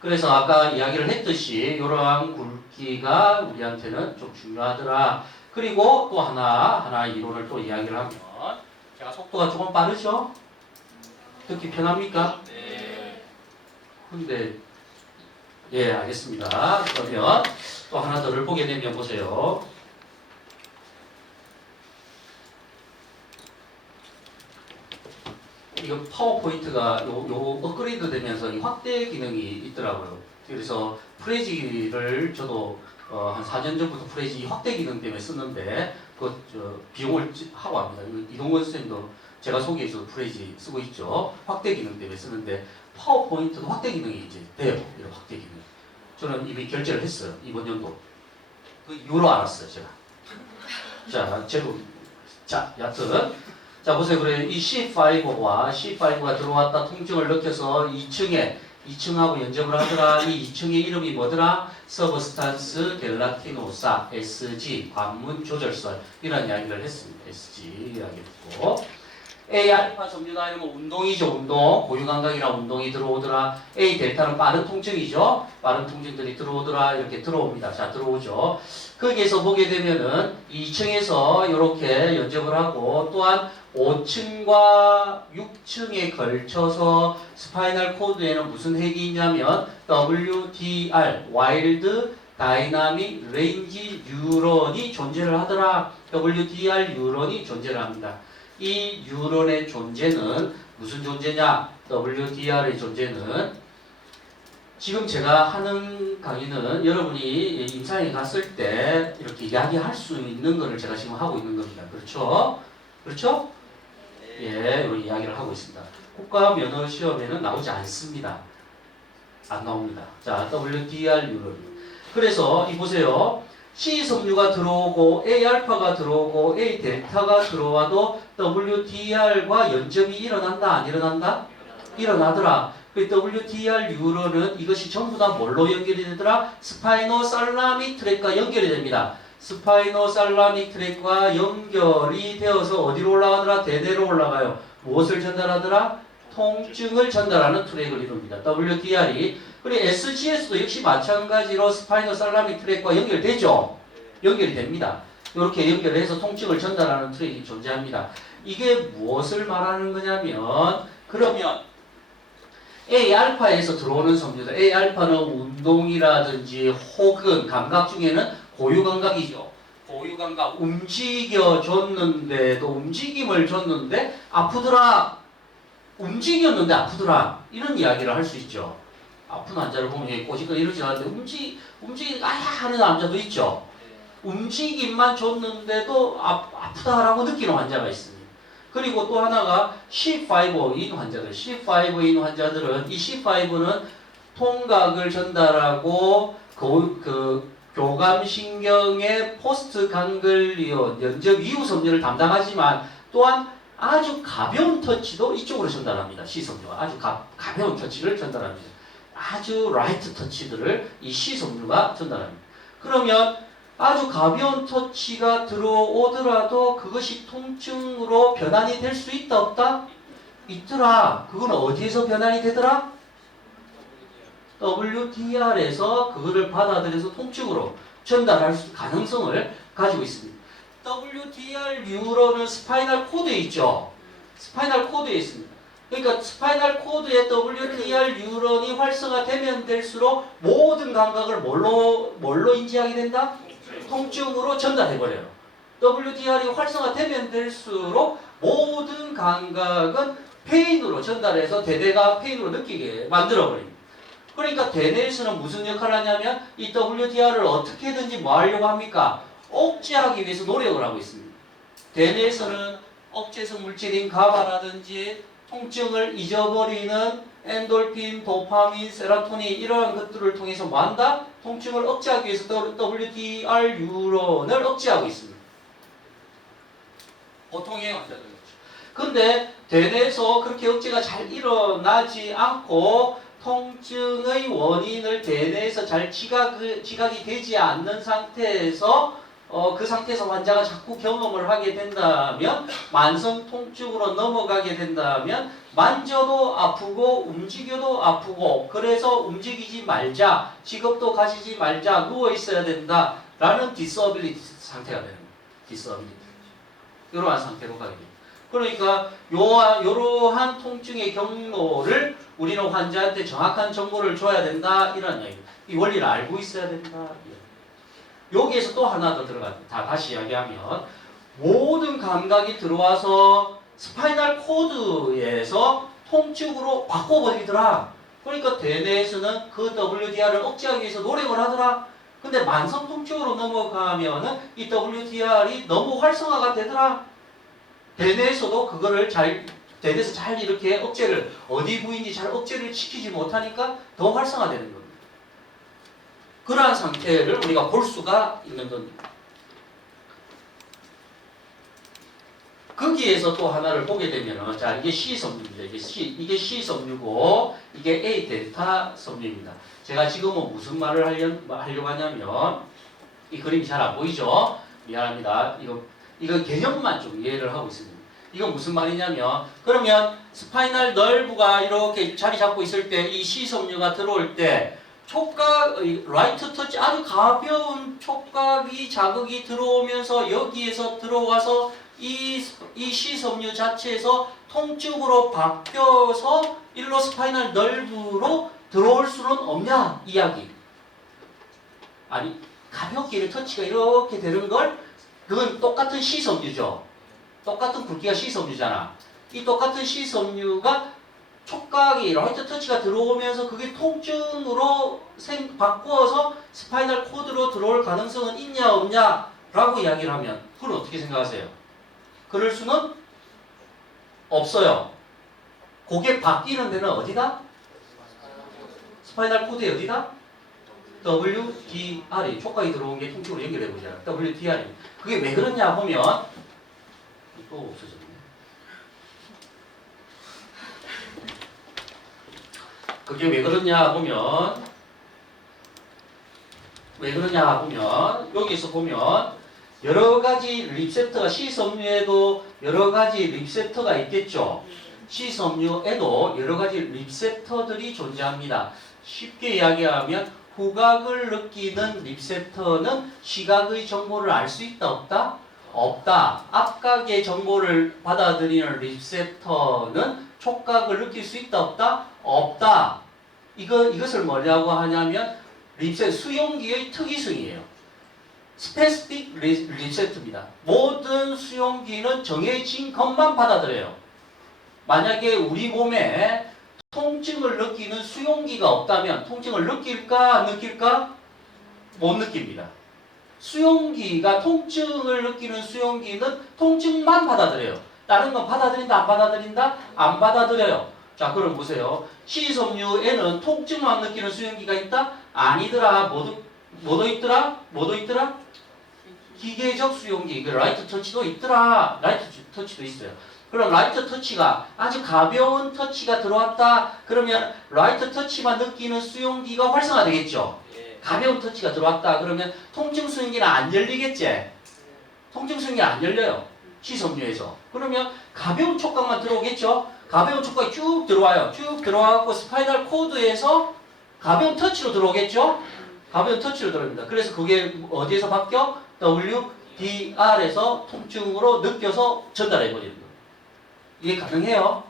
그래서 아까 이야기를 했듯이 이러한 굵기가 우리한테는 좀 중요하더라. 그리고 또 하나 이론을 또 이야기를 하면, 제가 속도가 조금 빠르죠? 듣기 편합니까? 네. 근데 예, 알겠습니다. 그러면 또 하나 더를 보게 되면 보세요. 이거 파워포인트가 요 업그레이드 되면서 이 확대 기능이 있더라고요. 그래서 프레지를 저도 한 4년 전부터 프레지 확대 기능 때문에 썼는데 비용을 하고 합니다. 이동건 선생님도 제가 소개해서 프레지 쓰고 있죠. 확대 기능 때문에 쓰는데 파워포인트도 확대 기능이 이제 돼요. 이런 확대 기능. 저는 이미 결제를 했어요. 이번 연도. 그 이후로 알았어요, 제가. 여하튼. 자, 보세요. 그래, 이 C5가 들어왔다 통증을 느껴서 2층하고 연접을 하더라. 이 2층의 이름이 뭐더라? 서브스탄스 겔라티노사, SG, 관문 조절설. 이런 이야기를 했습니다. SG 이야기했고. A 알파 섬유다 이러면 운동이죠. 운동. 고유감각이나 운동이 들어오더라. A 델타는 빠른 통증이죠. 빠른 통증들이 들어오더라. 이렇게 들어옵니다. 자, 들어오죠. 거기에서 보게 되면은 2층에서 이렇게 연접을 하고, 또한 5층과 6층에 걸쳐서 스파이널 코드에는 무슨 핵이 있냐면 WDR, 와일드 다이나믹 레인지 뉴런이 존재를 하더라. WDR 뉴런이 존재를 합니다. 이 뉴런의 존재는 무슨 존재냐? WDR의 존재는 지금 제가 하는 강의는 여러분이 임상에 갔을 때 이렇게 이야기할 수 있는 것을 제가 지금 하고 있는 겁니다. 그렇죠? 그렇죠? 예, 이런 이야기를 하고 있습니다. 국가 면허 시험에는 나오지 않습니다. 안 나옵니다. 자, WDR 뉴런. 그래서 이 보세요. C 섬유가 들어오고 A 알파가 들어오고 A 델타가 들어와도 WDR과 연접이 일어난다 안 일어난다? 일어나더라. 그 WDR 뉴런은 이것이 전부 다 뭘로 연결이 되더라? 스파이노살라믹 트랙과 연결이 됩니다. 스파이노살라믹 트랙과 연결이 되어서 어디로 올라가더라? 대뇌로 올라가요. 무엇을 전달하더라? 통증을 전달하는 트랙을 이룹니다. WDR이. 그리고 SGS도 역시 마찬가지로 스파이노살라믹 트랙과 연결되죠? 연결이 됩니다. 이렇게 연결해서 통증을 전달하는 트랙이 존재합니다. 이게 무엇을 말하는 거냐면, 그러면 A알파에서 들어오는 섬유들, A알파는 운동이라든지 혹은 감각 중에는 고유감각이죠. 고유감각, 움직여줬는데도 움직임을 줬는데 아프더라. 움직였는데 아프더라. 이런 이야기를 할 수 있죠. 아픈 환자를 보면 꼬시거나 이러지 않는데 아야 하는 남자도 있죠. 움직임만 줬는데도 아프다라고 느끼는 환자가 있습니다. 그리고 또 하나가 C5인 환자들. C5인 환자들은 이 C5는 통각을 전달하고 그 교감신경의 포스트 강글리온 연접 이후 섬유를 담당하지만 또한 아주 가벼운 터치도 이쪽으로 전달합니다. C섬유가 아주 가벼운 터치를 전달합니다. 아주 라이트 터치들을 이 C섬유가 전달합니다. 그러면 아주 가벼운 터치가 들어오더라도 그것이 통증으로 변환이 될 수 있다 없다? 있더라. 그건 어디에서 변환이 되더라? WDR에서 그거를 받아들여서 통증으로 전달할 수 가능성을 가지고 있습니다. WDR 뉴런은 스파이널 코드에 있죠. 스파이널 코드에 있습니다. 그러니까 스파이널 코드에 WDR 뉴런이 활성화되면 될수록 모든 감각을 뭘로 인지하게 된다? 통증으로 전달해버려요. WDR이 활성화되면 될수록 모든 감각은 페인으로 전달해서 대뇌가 페인으로 느끼게 만들어버립니다. 그러니까 대뇌에서는 무슨 역할을 하냐면 이 WDR을 어떻게든지 뭐 하려고 합니까? 억제하기 위해서 노력을 하고 있습니다. 대뇌에서는 억제성 물질인 가바라든지 통증을 잊어버리는 엔돌핀, 도파민, 세로토닌 이러한 것들을 통해서 뭐 한다? 통증을 억제하기 위해서 WDR 뉴런을 억제하고 있습니다. 보통의 환자들. 근데 대뇌에서 그렇게 억제가 잘 일어나지 않고 통증의 원인을 대뇌에서 잘 지각이 되지 않는 상태에서 그 상태에서 환자가 자꾸 경험을 하게 된다면 만성 통증으로 넘어가게 된다면 만져도 아프고 움직여도 아프고 그래서 움직이지 말자, 직업도 가지지 말자, 누워 있어야 된다 라는 디서빌리티 상태가 되는 거예요. 디서빌리티. 이러한 상태로 가게 됩니다. 그러니까 이러한 통증의 경로를 우리는 환자한테 정확한 정보를 줘야 된다 이런 얘기입니다. 이 원리를 알고 있어야 된다. 여기에서 또 하나 더 들어갑니다. 다시 이야기하면 모든 감각이 들어와서 스파이널 코드에서 통증으로 바꿔버리더라. 그러니까 대뇌에서는 그 WDR을 억제하기 위해서 노력을 하더라. 근데 만성 통증으로 넘어가면은 이 WDR이 너무 활성화가 되더라. 대뇌에서도 그거를 대뇌에서 잘 이렇게 억제를 어디 부위인지 잘 억제를 시키지 못하니까 더 활성화되는 겁니다. 그러한 상태를 우리가 볼 수가 있는 겁니다. 거기에서 또 하나를 보게 되면은, 자, 이게 C섬유입니다. 이게 C섬유고, 이게 A 델타 섬유입니다. 제가 지금은 무슨 말을 하려고 하냐면, 이 그림이 잘 안 보이죠? 미안합니다. 이거 개념만 좀 이해를 하고 있습니다. 이건 무슨 말이냐면, 그러면 스파이널 nerve가 이렇게 자리 잡고 있을 때, 이 C섬유가 들어올 때, 촉각, 라이트 터치, 아주 가벼운 촉각이 자극이 들어오면서 여기에서 들어와서 이 C섬유 자체에서 통증으로 바뀌어서 일로 스파이널 nerve로 들어올 수는 없냐 이야기. 아니 가볍게 터치가 이렇게 되는 걸 그건 똑같은 C섬유죠. 똑같은 굵기가 C섬유잖아. 이 똑같은 C섬유가 촉각이 라이트 터치가 들어오면서 그게 통증으로 바꾸어서 스파이널 코드로 들어올 가능성은 있냐 없냐 라고 이야기를 하면 그걸 어떻게 생각하세요? 그럴 수는 없어요. 그게 바뀌는 데는 어디다? 스파이널 코드에 어디다? WDR이 촉각이 들어온 게 통증으로 연결해 보자. WDR이 그게 왜 그러냐 보면 또 없어졌네. 그게 왜 그러냐 보면 여기서 보면 여러 가지 리셉터가 C섬유에도 여러 가지 리셉터가 있겠죠. C섬유에도 여러 가지 리셉터들이 존재합니다. 쉽게 이야기하면 후각을 느끼는 리셉터는 시각의 정보를 알 수 있다 없다? 없다. 앞각의 정보를 받아들이는 리셉터는 촉각을 느낄 수 있다 없다? 없다. 이것을 뭐라고 하냐면 수용기의 특이성이에요. 스페시픽 리셉터입니다. 모든 수용기는 정해진 것만 받아들여요. 만약에 우리 몸에 통증을 느끼는 수용기가 없다면 통증을 느낄까 안 느낄까? 못 느낍니다. 수용기가 통증을 느끼는 수용기는 통증만 받아들여요. 다른 건 받아들인다 안 받아들인다? 안 받아들여요. 자 그럼 보세요. C섬유에는 통증만 느끼는 수용기가 있다? 아니더라. 뭐도 있더라? 기계적 수용기, 라이트 터치도 있더라. 라이트 터치도 있어요. 그럼 라이트 터치가 아주 가벼운 터치가 들어왔다. 그러면 라이트 터치만 느끼는 수용기가 활성화되겠죠. 가벼운 터치가 들어왔다. 그러면 통증 수용기는 안 열리겠지. 통증 수용기는 안 열려요. C섬유에서. 그러면 가벼운 촉각만 들어오겠죠. 가벼운 촉각이 쭉 들어와요. 쭉 들어와갖고 스파이널 코드에서 가벼운 터치로 들어오겠죠. 가벼운 터치로 들어옵니다. 그래서 그게 어디에서 바뀌어? WDR에서 통증으로 느껴서 전달해버리는 거예요. 이게 가능해요?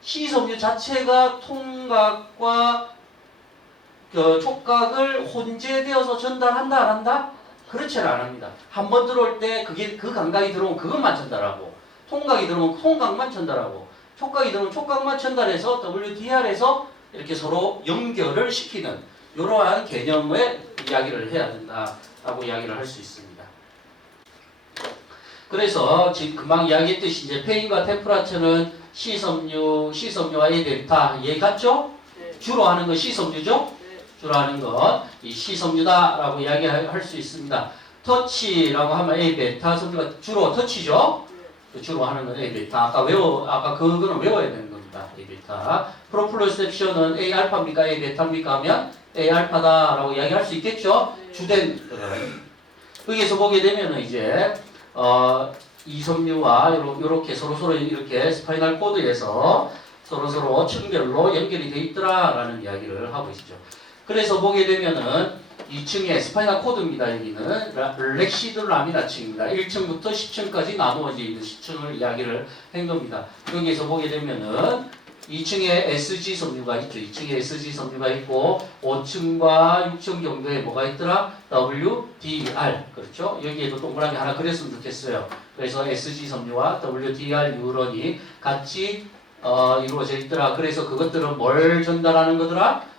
C섬유 자체가 통각과 촉각을 혼재되어서 전달한다 안 한다? 그렇지는 않습니다. 한 번 들어올 때 그 감각이 들어오면 그것만 전달하고 통각이 들어오면 통각만 전달하고 촉각이 들어오면 촉각만 전달해서 WDR에서 이렇게 서로 연결을 시키는 이러한 개념의 이야기를 해야 된다라고 이야기를 할 수 있습니다. 그래서 지금 금방 이야기했듯이 이제 페인과 템프라처는 C섬유와 A델타 이해 갔죠? 네. 주로 하는 건 C섬유죠? 네. 주로 하는 건 이 C섬유다라고 이야기할 수 있습니다. 터치라고 하면 A베타 섬유가 주로 터치죠? 주로 하는 건 A베타. 아까 그거는 외워야 되는 겁니다. A베타. 프로플로셉션은 A알파입니까? A베타입니까? 하면 A알파다라고 이야기할 수 있겠죠? 네. 주된 여기서 보게 되면은 이제 이섬유와 이렇게 서로 이렇게 스파이널 코드에서 서로 층별로 연결이 돼 있더라라는 이야기를 하고 있죠. 그래서 보게 되면은 2층에 스파이널 코드입니다. 여기는 렉시드라미나층입니다. 1층부터 10층까지 나누어져 있는 10층을 이야기를 한 겁니다. 여기에서 보게 되면은 2층에 SG 섬유가 있죠. 2층에 SG 섬유가 있고 5층과 6층 정도에 뭐가 있더라? WDR 그렇죠? 여기에도 동그라미 하나 그렸으면 좋겠어요. 그래서 SG 섬유와 WDR 뉴런이 같이 이루어져 있더라. 그래서 그것들은 뭘 전달하는 거더라?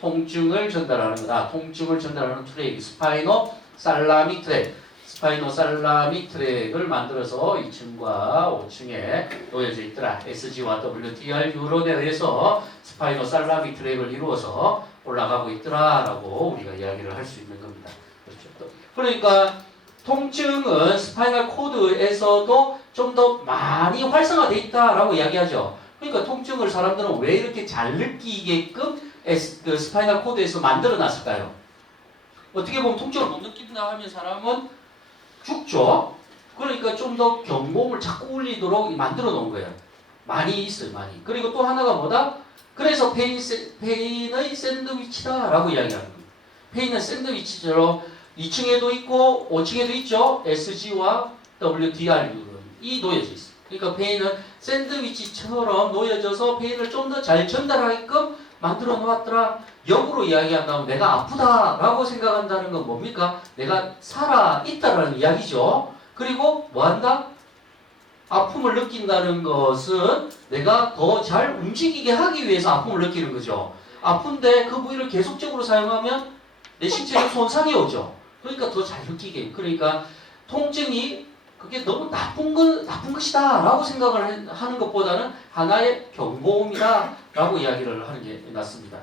통증을 전달하는 거다. 통증을 전달하는 트랙, 스파이노살라믹 트랙. 스파이노살라믹 트랙을 만들어서 2층과 5층에 놓여져 있더라. SG와 WDR 뉴런에 의해서 스파이노살라믹 트랙을 이루어서 올라가고 있더라라고 우리가 이야기를 할 수 있는 겁니다. 그렇죠. 그러니까 통증은 스파이널 코드에서도 좀 더 많이 활성화되어 있다라고 이야기하죠. 그러니까 통증을 사람들은 왜 이렇게 잘 느끼게끔 그 스파이널 코드에서 만들어 놨을까요? 어떻게 보면 통증을 못 느낀다 하면 사람은 죽죠. 그러니까 좀 더 경고음을 자꾸 울리도록 만들어 놓은 거예요. 많이 있어요, 많이. 그리고 또 하나가 뭐다? 그래서 페인의 샌드위치다라고 이야기하는 거예요. 페인은 샌드위치처럼 2층에도 있고 5층에도 있죠. SG와 WDR이 놓여져 있어요. 그러니까 페인은 샌드위치처럼 놓여져서 페인을 좀 더 잘 전달하게끔 만들어 놓았더라. 역으로 이야기한다면 내가 아프다라고 생각한다는 건 뭡니까? 내가 살아있다라는 이야기죠. 그리고 뭐한다? 아픔을 느낀다는 것은 내가 더 잘 움직이게 하기 위해서 아픔을 느끼는 거죠. 아픈데 그 부위를 계속적으로 사용하면 내 신체에 손상이 오죠. 그러니까 더 잘 느끼게. 그러니까 통증이 그게 너무 나쁜 것이다 라고 생각을 하는 것보다는 하나의 경고음이다 라고 이야기를 하는 게 낫습니다.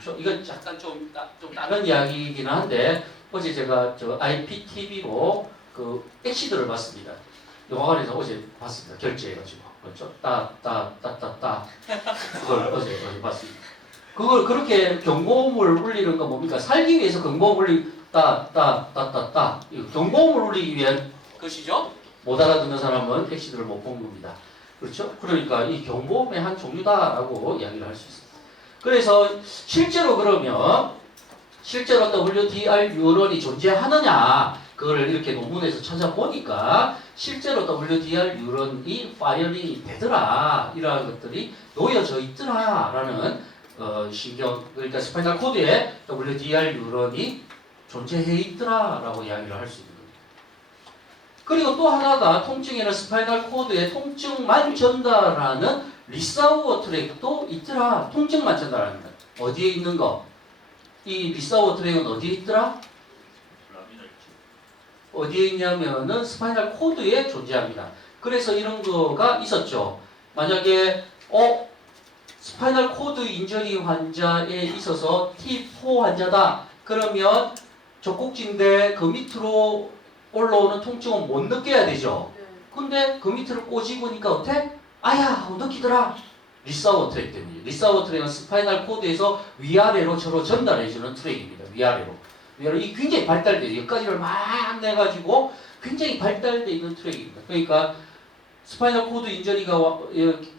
그렇죠? 이건 약간 좀 다른 이야기이긴 한데 어제 제가 저 IPTV로 그 엑시드를 봤습니다. 영화관에서 어제 봤습니다. 결제해가지고 그렇죠? 따 그걸 어제 봤습니다. 그걸 그렇게 경고음을 울리는 건 뭡니까? 살기 위해서 경고음을 따 경고음을 울리기 위한 것이죠. 못 알아듣는 사람은 엑시드를 못 본 겁니다. 그렇죠? 그러니까 이 경고음의 한 종류다라고 이야기를 할 수 있습니다. 그래서 실제로 그러면 실제로 WDR 유론이 존재하느냐 그걸 이렇게 논문에서 찾아보니까 실제로 WDR 유론이 파이어링이 되더라 이러한 것들이 놓여져 있더라라는 신경 그러니까 스파이널 코드에 WDR 유론이 존재해 있더라라고 이야기를 할 수 있는 겁니다. 그리고 또 하나가 통증에는 스파이널 코드에 통증만 전달하는 리사우어 트랙도 있더라. 통증만 전달하는 거. 어디에 있는 거? 이 리사우어 트랙은 어디에 있더라? 어디에 있냐면은 스파이널 코드에 존재합니다. 그래서 이런 거가 있었죠. 만약에 스파이널 코드 인저리 환자에 있어서 T4 환자다. 그러면 젖꼭지인데 그 밑으로 올라오는 통증은 못 느껴야 되죠. 근데 그 밑으로 꼬집으니까 어때? 아야 하고 느끼더라. 리사우어 트랙 때문에. 리사우어 트랙은 스파이널 코드에서 위아래로 서로 전달해주는 트랙입니다. 위아래로. 이 굉장히 발달돼요. 여기까지를 막 내가지고 굉장히 발달되어 있는 트랙입니다. 그러니까 스파이널 코드 인저리가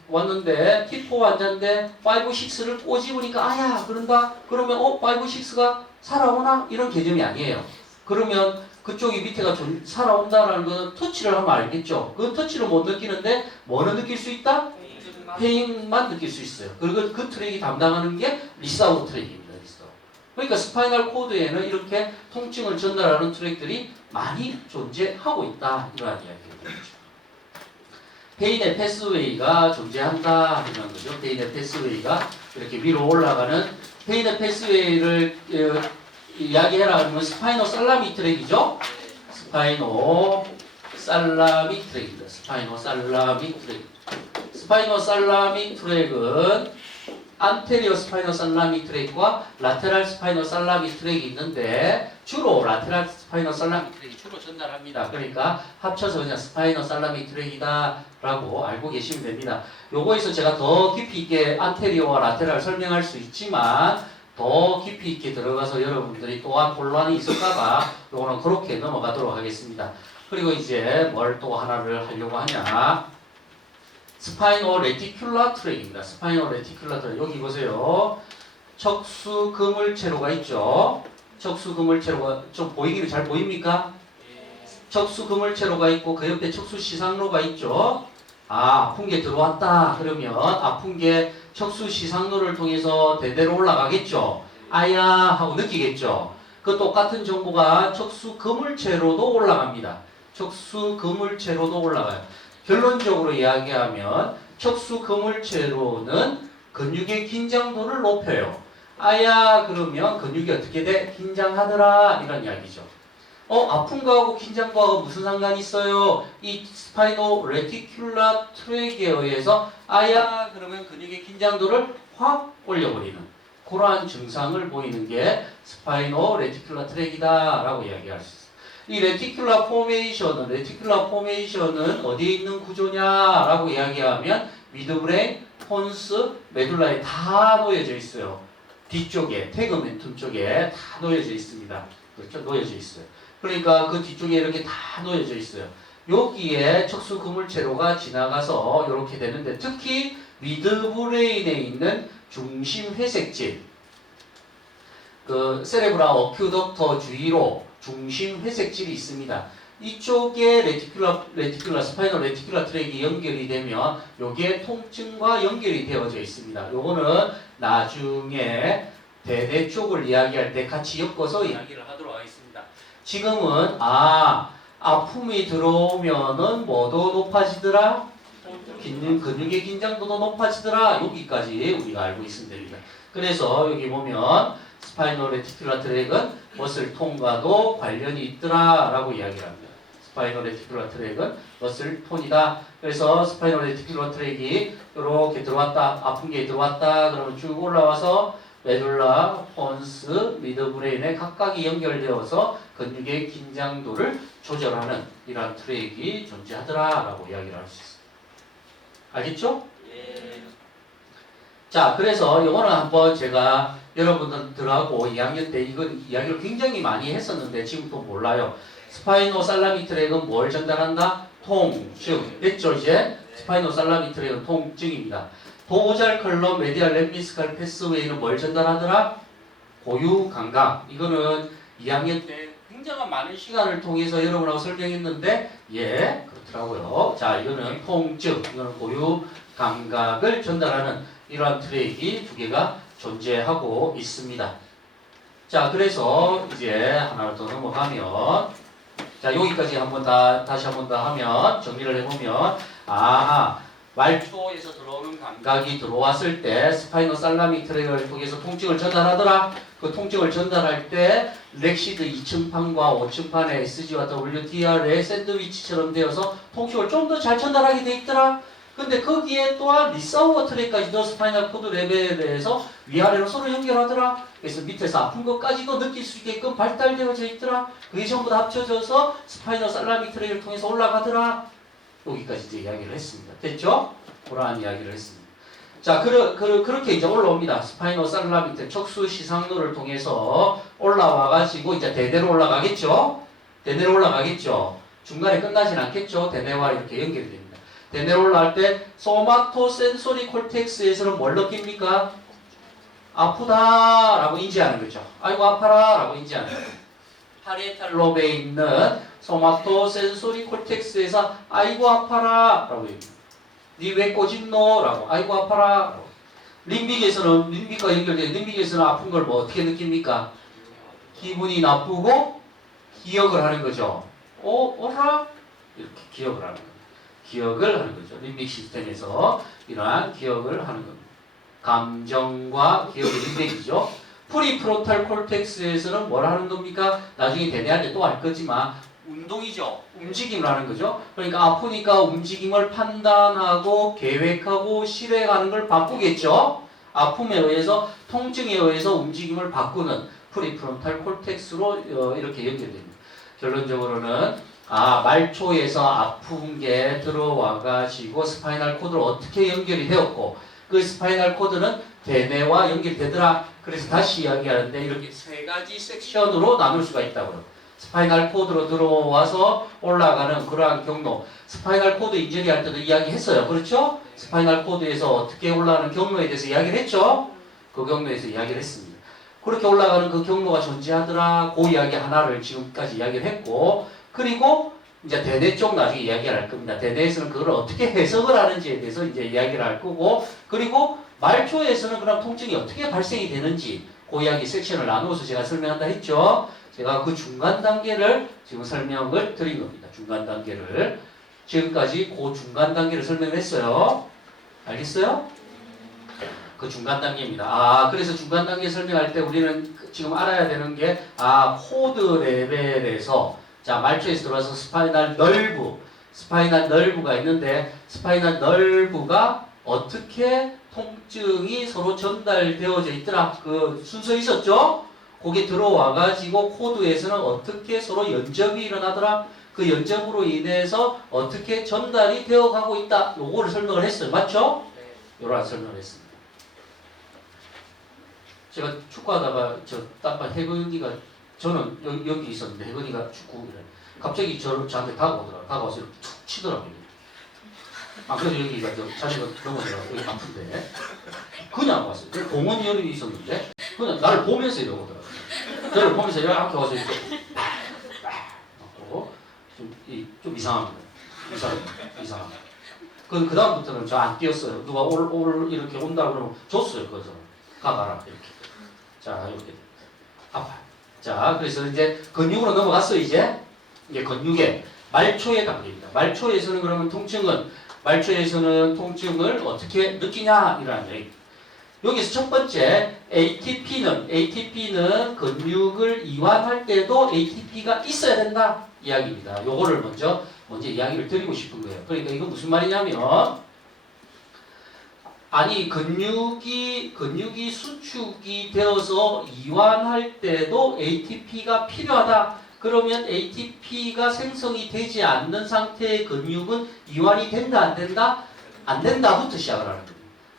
왔는데 T4 환자인데 5, 6를 꼬집으니까 아야 그런다. 그러면 5, 6가 살아오나? 이런 개념이 아니에요. 그러면 그쪽이 밑에가 살아온다라는 건 터치를 하면 알겠죠. 그 터치를 못 느끼는데 뭐는 느낄 수 있다? 페인만 느낄 수 있어요. 그리고 그 트랙이 담당하는 게 리사우어 트랙입니다. 리사우어. 그러니까 스파이널 코드에는 이렇게 통증을 전달하는 트랙들이 많이 존재하고 있다. 이러한 이야기를 드리죠. 페인의 패스웨이가 존재한다 하는 거죠. 페인의 패스웨이가 이렇게 위로 올라가는 페인의 패스웨이를 이야기해라 하면 스파이노 살라미 트랙이죠. 스파이노 살라미 트랙입니다. 스파이노 살라미 트랙. 스파이노 살라미 트랙은 안테리어 스파이노 살라미 트랙과 라테랄 스파이노 살라미 트랙이 있는데 주로 라테랄 스파이노 살라미 트랙이 주로 전달합니다. 그러니까 합쳐서 그냥 스파이노 살라미 트랙이다 라고 알고 계시면 됩니다. 요거에서 제가 더 깊이 있게 안테리어와 라테랄 설명할 수 있지만 더 깊이 있게 들어가서 여러분들이 또한 혼란이 있을까봐 요거는 그렇게 넘어가도록 하겠습니다. 그리고 이제 뭘 또 하나를 하려고 하냐. 스파이노 레티큘라 트랙입니다. 스파이노 레티큘라 트랙. 여기 보세요. 척수 그물체로가 있죠. 척수 그물체로가 좀 보이기는 잘 보입니까? 척수 그물체로가 있고 그 옆에 척수 시상로가 있죠. 아픈 게 들어왔다. 그러면 아픈 게 척수 시상로를 통해서 대대로 올라가겠죠. 아야 하고 느끼겠죠. 그 똑같은 정보가 척수 그물체로도 올라갑니다. 척수 그물체로도 올라가요. 결론적으로 이야기하면 척수 그물체로는 근육의 긴장도를 높여요. 아야 그러면 근육이 어떻게 돼? 긴장하더라 이런 이야기죠. 아픈 거하고 긴장 거하고 무슨 상관이 있어요? 이 스파이노 레티큘라 트랙에 의해서 아야 그러면 근육의 긴장도를 확 올려버리는 그러한 증상을 보이는 게 스파이노 레티큘라 트랙이다 라고 이야기할 수 있어요. 이 레티큘라 포메이션은 어디에 있는 구조냐라고 이야기하면 미드브레인, 폰스, 메둘라에 다 놓여져 있어요. 뒤쪽에 태그멘툼 쪽에 다 놓여져 있습니다. 그렇죠? 놓여져 있어요. 그러니까 그 뒤쪽에 이렇게 다 놓여져 있어요. 여기에 척수 그물체로가 지나가서 이렇게 되는데 특히 미드브레인에 있는 중심 회색질, 그 세레브라 어큐덕터 주위로 중심 회색질이 있습니다. 이쪽에 레티큘라 스파이널 레티큘라 트랙이 연결이 되면 요게 통증과 연결이 되어져 있습니다. 요거는 나중에 대뇌 쪽을 이야기할 때 같이 엮어서 이야기를 하도록 하겠습니다. 지금은 아픔이 들어오면은 뭐도 높아지더라? 근육의 긴장도도 높아지더라. 여기까지 우리가 알고 있으면 됩니다. 그래서 여기 보면 스파이노 레티큘라 트랙은 머슬통과도 관련이 있더라 라고 이야기를 합니다. 스파이노 레티큘라 트랙은 머슬톤이다. 그래서 스파이노 레티큘라 트랙이 이렇게 들어왔다. 아픈 게 들어왔다. 그러면 쭉 올라와서 메둘라, 폰스, 미드브레인에 각각이 연결되어서 근육의 긴장도를 조절하는 이러한 트랙이 존재하더라라고 이야기를 할 수 있어요. 알겠죠? 예. 자, 그래서 이거는 한번 제가 여러분들하고 2학년 때 이건 이야기를 굉장히 많이 했었는데 지금 또 몰라요. 스파이노살라미 트랙은 뭘 전달한다? 통증. 됐죠, 이제? 스파이노살라미 트랙은 통증입니다. 도우잘 컬럼 메디알 렘미스칼 패스웨이는 뭘 전달하더라? 고유 감각. 이거는 2학년 때 굉장히 많은 시간을 통해서 여러분하고 설명했는데 예, 그렇더라고요. 자, 이거는 통증, 이거는 고유 감각을 전달하는 이러한 트랙이 두 개가 존재하고 있습니다. 자, 그래서 이제 하나 더 넘어가면 자, 여기까지 다시 한번 더 하면 정리를 해보면 말초에서 들어오는 감각이 들어왔을 때 스파이노살라미 트랙을 통해서 통증을 전달하더라. 그 통증을 전달할 때 렉시드 2층판과 5층판의 SG와 WTR의 샌드위치처럼 되어서 통증을 좀 더 잘 전달하게 돼 있더라. 근데 거기에 또한 리사우어 트랙까지도 스파이널 코드 레벨에서 위아래로 서로 연결하더라. 그래서 밑에서 아픈 것까지도 느낄 수 있게끔 발달되어져 있더라. 그게 전부 다 합쳐져서 스파이널 살라미 트랙을 통해서 올라가더라. 여기까지 이제 이야기를 했습니다. 됐죠? 그러한 이야기를 했습니다. 자, 그렇게 이제 올라옵니다. 스파이노 살라미 트랙 척수 시상로를 통해서 올라와가지고 이제 대뇌로 올라가겠죠? 대뇌로 올라가겠죠? 중간에 끝나진 않겠죠? 대뇌와 이렇게 연결이 됩니다. 대뇌로 올라갈 때 소마토 센소리 콜텍스에서는 뭘 느낍니까? 아프다라고 인지하는 거죠. 아이고 아파라라고 인지하는 거죠. 파리에탈 롭에 있는 소마토 센소리 콜텍스에서 아이고 아파라라고 얘기합니다. 니 왜 꼬집노?라고 아이고 아파라라고. 림빅과 연결된 림빅에서는 아픈 걸 뭐 어떻게 느낍니까? 기분이 나쁘고 기억을 하는 거죠. 어라? 이렇게 기억을 하는 거예요. 기억을 하는 거죠. 림빅 시스템에서 이러한 기억을 하는 겁니다. 감정과 기억의 림빅이죠. 프리프론탈 콜텍스에서는 뭘 하는 겁니까? 나중에 대뇌한테 또 할 거지만 운동이죠. 움직임을 하는 거죠. 그러니까 아프니까 움직임을 판단하고 계획하고 실행하는 걸 바꾸겠죠. 아픔에 의해서 통증에 의해서 움직임을 바꾸는 프리프론탈 콜텍스로 이렇게 연결됩니다. 결론적으로는 말초에서 아픈 게 들어와 가지고 스파이널 코드로 어떻게 연결이 되었고 그 스파이널 코드는 대뇌와 연결되더라. 그래서 다시 이야기하는데 이렇게 세 가지 섹션으로 나눌 수가 있다고요. 스파이널 코드로 들어와서 올라가는 그러한 경로. 스파이널 코드 인저리 할 때도 이야기했어요. 그렇죠? 스파이널 코드에서 어떻게 올라가는 경로에 대해서 이야기를 했죠? 그 경로에서 이야기를 했습니다. 그렇게 올라가는 그 경로가 존재하더라. 그 이야기 하나를 지금까지 이야기를 했고 그리고 이제 대뇌 쪽 나중에 이야기를 할 겁니다. 대뇌에서는 그걸 어떻게 해석을 하는지에 대해서 이제 이야기를 할 거고 그리고 말초에서는 그럼 통증이 어떻게 발생이 되는지 그 이야기 섹션을 나누어서 제가 설명한다 했죠. 제가 그 중간 단계를 지금 설명을 드린 겁니다. 중간 단계를. 지금까지 그 중간 단계를 설명을 했어요. 알겠어요? 그 중간 단계입니다. 그래서 중간 단계 설명할 때 우리는 지금 알아야 되는 게, 코드 레벨에서, 자, 말초에서 들어와서 스파이널 너브가 있는데, 스파이널 너브가 어떻게 통증이 서로 전달되어져 있더라. 그 순서 있었죠? 거기 들어와가지고 코드에서는 어떻게 서로 연접이 일어나더라. 그 연접으로 인해서 어떻게 전달이 되어가고 있다. 요거를 설명을 했어요. 맞죠? 네. 요런 설명을 했습니다. 제가 축구하다가 딴반 혜근이가 저는 여기 있었는데 혜근이가 축구를 갑자기 저한테 다가와서 이렇게 툭 치더라고요. 그래서 여기가 자리가 넘어져요. 여기 아픈데 그냥 왔어요. 공원 여름이 있었는데 그냥 나를 보면서 이러더라고요. 저를 보면서 이렇게 와서 이렇게 맞고 좀 이상합니다. 이상합니다. 그 다음부터는 저 안 뛰었어요. 누가 이렇게 온다 그러면 줬어요. 그래서 가봐라 이렇게. 자 이렇게 아파요. 자 그래서 이제 근육으로 넘어갔어. 이제 근육의 말초의 단계입니다. 말초에서는 그러면 말초에서는 통증을 어떻게 느끼냐 이라는 얘기. 여기서 첫 번째 ATP는 근육을 이완할 때도 ATP가 있어야 된다 이야기입니다. 요거를 먼저 이야기를 드리고 싶은 거예요. 그러니까 이건 무슨 말이냐면 아니 근육이 수축이 되어서 이완할 때도 ATP가 필요하다. 그러면 ATP가 생성이 되지 않는 상태의 근육은 이완이 된다 안 된다? 안 된다부터 시작을 하는 거예요.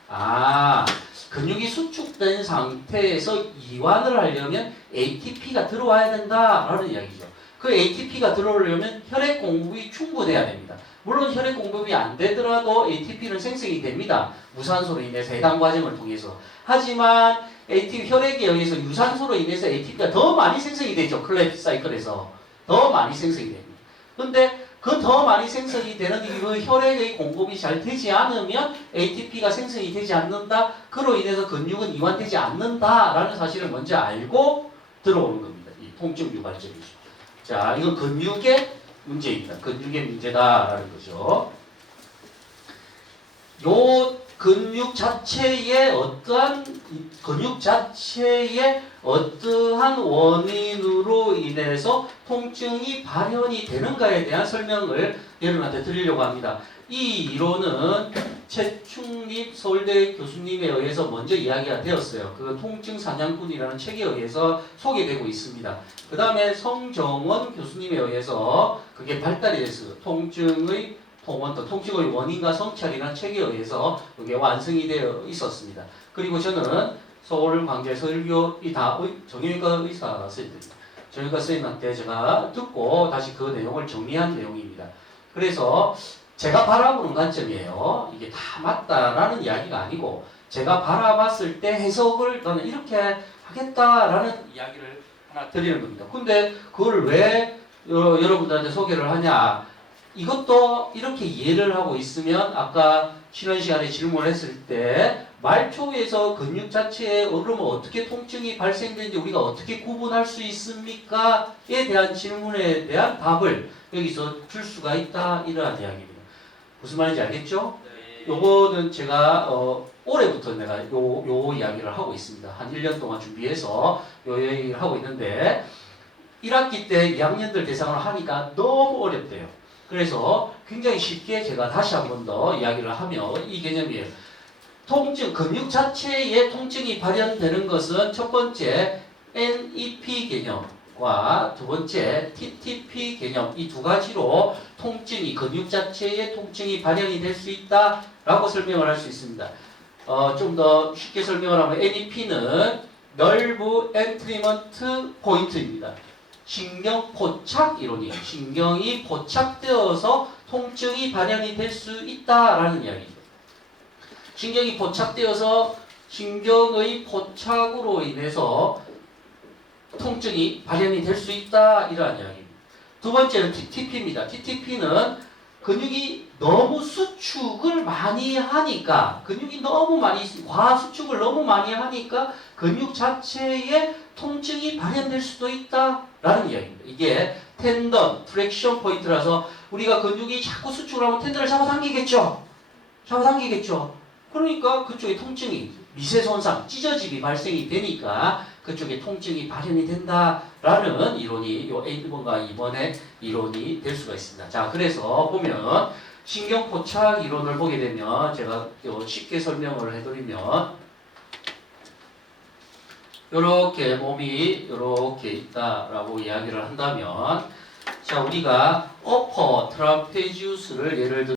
아, 근육이 수축된 상태에서 이완을 하려면 ATP가 들어와야 된다라는 이야기죠. 그 ATP가 들어오려면 혈액 공급이 충분해야 됩니다. 물론 혈액 공급이 안 되더라도 ATP는 생성이 됩니다. 무산소로 인해서 해당 과정을 통해서. 하지만 ATP 혈액에 의해서 유산소로 인해서 ATP가 더 많이 생성이 되죠. 클래프 사이클에서 더 많이 생성이 됩니다. 근데 그 더 많이 생성이 되는 그 혈액의 공급이 잘 되지 않으면 ATP가 생성이 되지 않는다. 그로 인해서 근육은 이완되지 않는다라는 사실을 먼저 알고 들어오는 겁니다. 이 통증 유발점이죠. 자, 이건 근육의 문제입니다. 근육의 문제다라는 거죠. 요 근육 자체의 어떠한 원인으로 인해서 통증이 발현이 되는가에 대한 설명을 여러분한테 드리려고 합니다. 이 이론은 최충립 서울대 교수님에 의해서 먼저 이야기가 되었어요. 그 통증 사냥꾼이라는 책에 의해서 소개되고 있습니다. 그 다음에 성정원 교수님에 의해서 그게 발달이 됐어요. 통증의 원인과 성찰이라는 책에 의해서 그게 완성이 되어 있었습니다. 그리고 저는 서울광대 서울교 정형외과 의사 선생님입니다. 정형외과 선생님한테 제가 듣고 다시 그 내용을 정리한 내용입니다. 그래서 제가 바라보는 관점이에요. 이게 다 맞다라는 이야기가 아니고 제가 바라봤을 때 해석을 나는 이렇게 하겠다라는 이야기를 하나 드리는 겁니다. 근데 그걸 왜 여러분들한테 소개를 하냐? 이것도 이렇게 이해를 하고 있으면 아까 쉬는 시간에 질문을 했을 때 말초에서 근육 자체에 그러면 어떻게 통증이 발생되는지 우리가 어떻게 구분할 수 있습니까?에 대한 질문에 대한 답을 여기서 줄 수가 있다 이러한 이야기입니다. 무슨 말인지 알겠죠? 네. 요거는 제가 올해부터 내가 요 이야기를 하고 있습니다. 한 1년 동안 준비해서 요 얘기를 하고 있는데 1학기 때 2학년들 대상으로 하니까 너무 어렵대요. 그래서 굉장히 쉽게 제가 다시 한 번 더 이야기를 하면 이 개념이에요. 근육 자체에 통증이 발현되는 것은 첫 번째 NEP 개념과 두 번째 TTP 개념 이 두 가지로 근육 자체에 통증이 발현이 될 수 있다라고 설명을 할 수 있습니다. 좀 더 쉽게 설명을 하면 NEP는 Nerve Entrapment Point입니다. 신경 포착 이론이에요. 신경이 포착되어서 통증이 발현이 될 수 있다라는 이야기죠. 신경이 포착되어서 신경의 포착으로 인해서 통증이 발현이 될 수 있다 이러한 이야기입니다. 두 번째는 TTP입니다. TTP는 근육이 너무 수축을 많이 하니까 과수축을 너무 많이 하니까 근육 자체에 통증이 발현될 수도 있다라는 이야기입니다. 이게 텐던, 트랙션 포인트라서 우리가 근육이 자꾸 수축을 하면 텐던을 잡아당기겠죠. 그러니까 그쪽에 통증이 미세 손상, 찢어짐이 발생이 되니까 그쪽에 통증이 발현이 된다라는 이론이 요 1번과 2번의 이론이 될 수가 있습니다. 자, 그래서 보면 신경 포착 이론을 보게 되면 제가 쉽게 설명을 해드리면 이렇게 몸이 이렇게 있다라고 이야기를 한다면 자 우리가 어퍼 트라페지우스를 예를 들어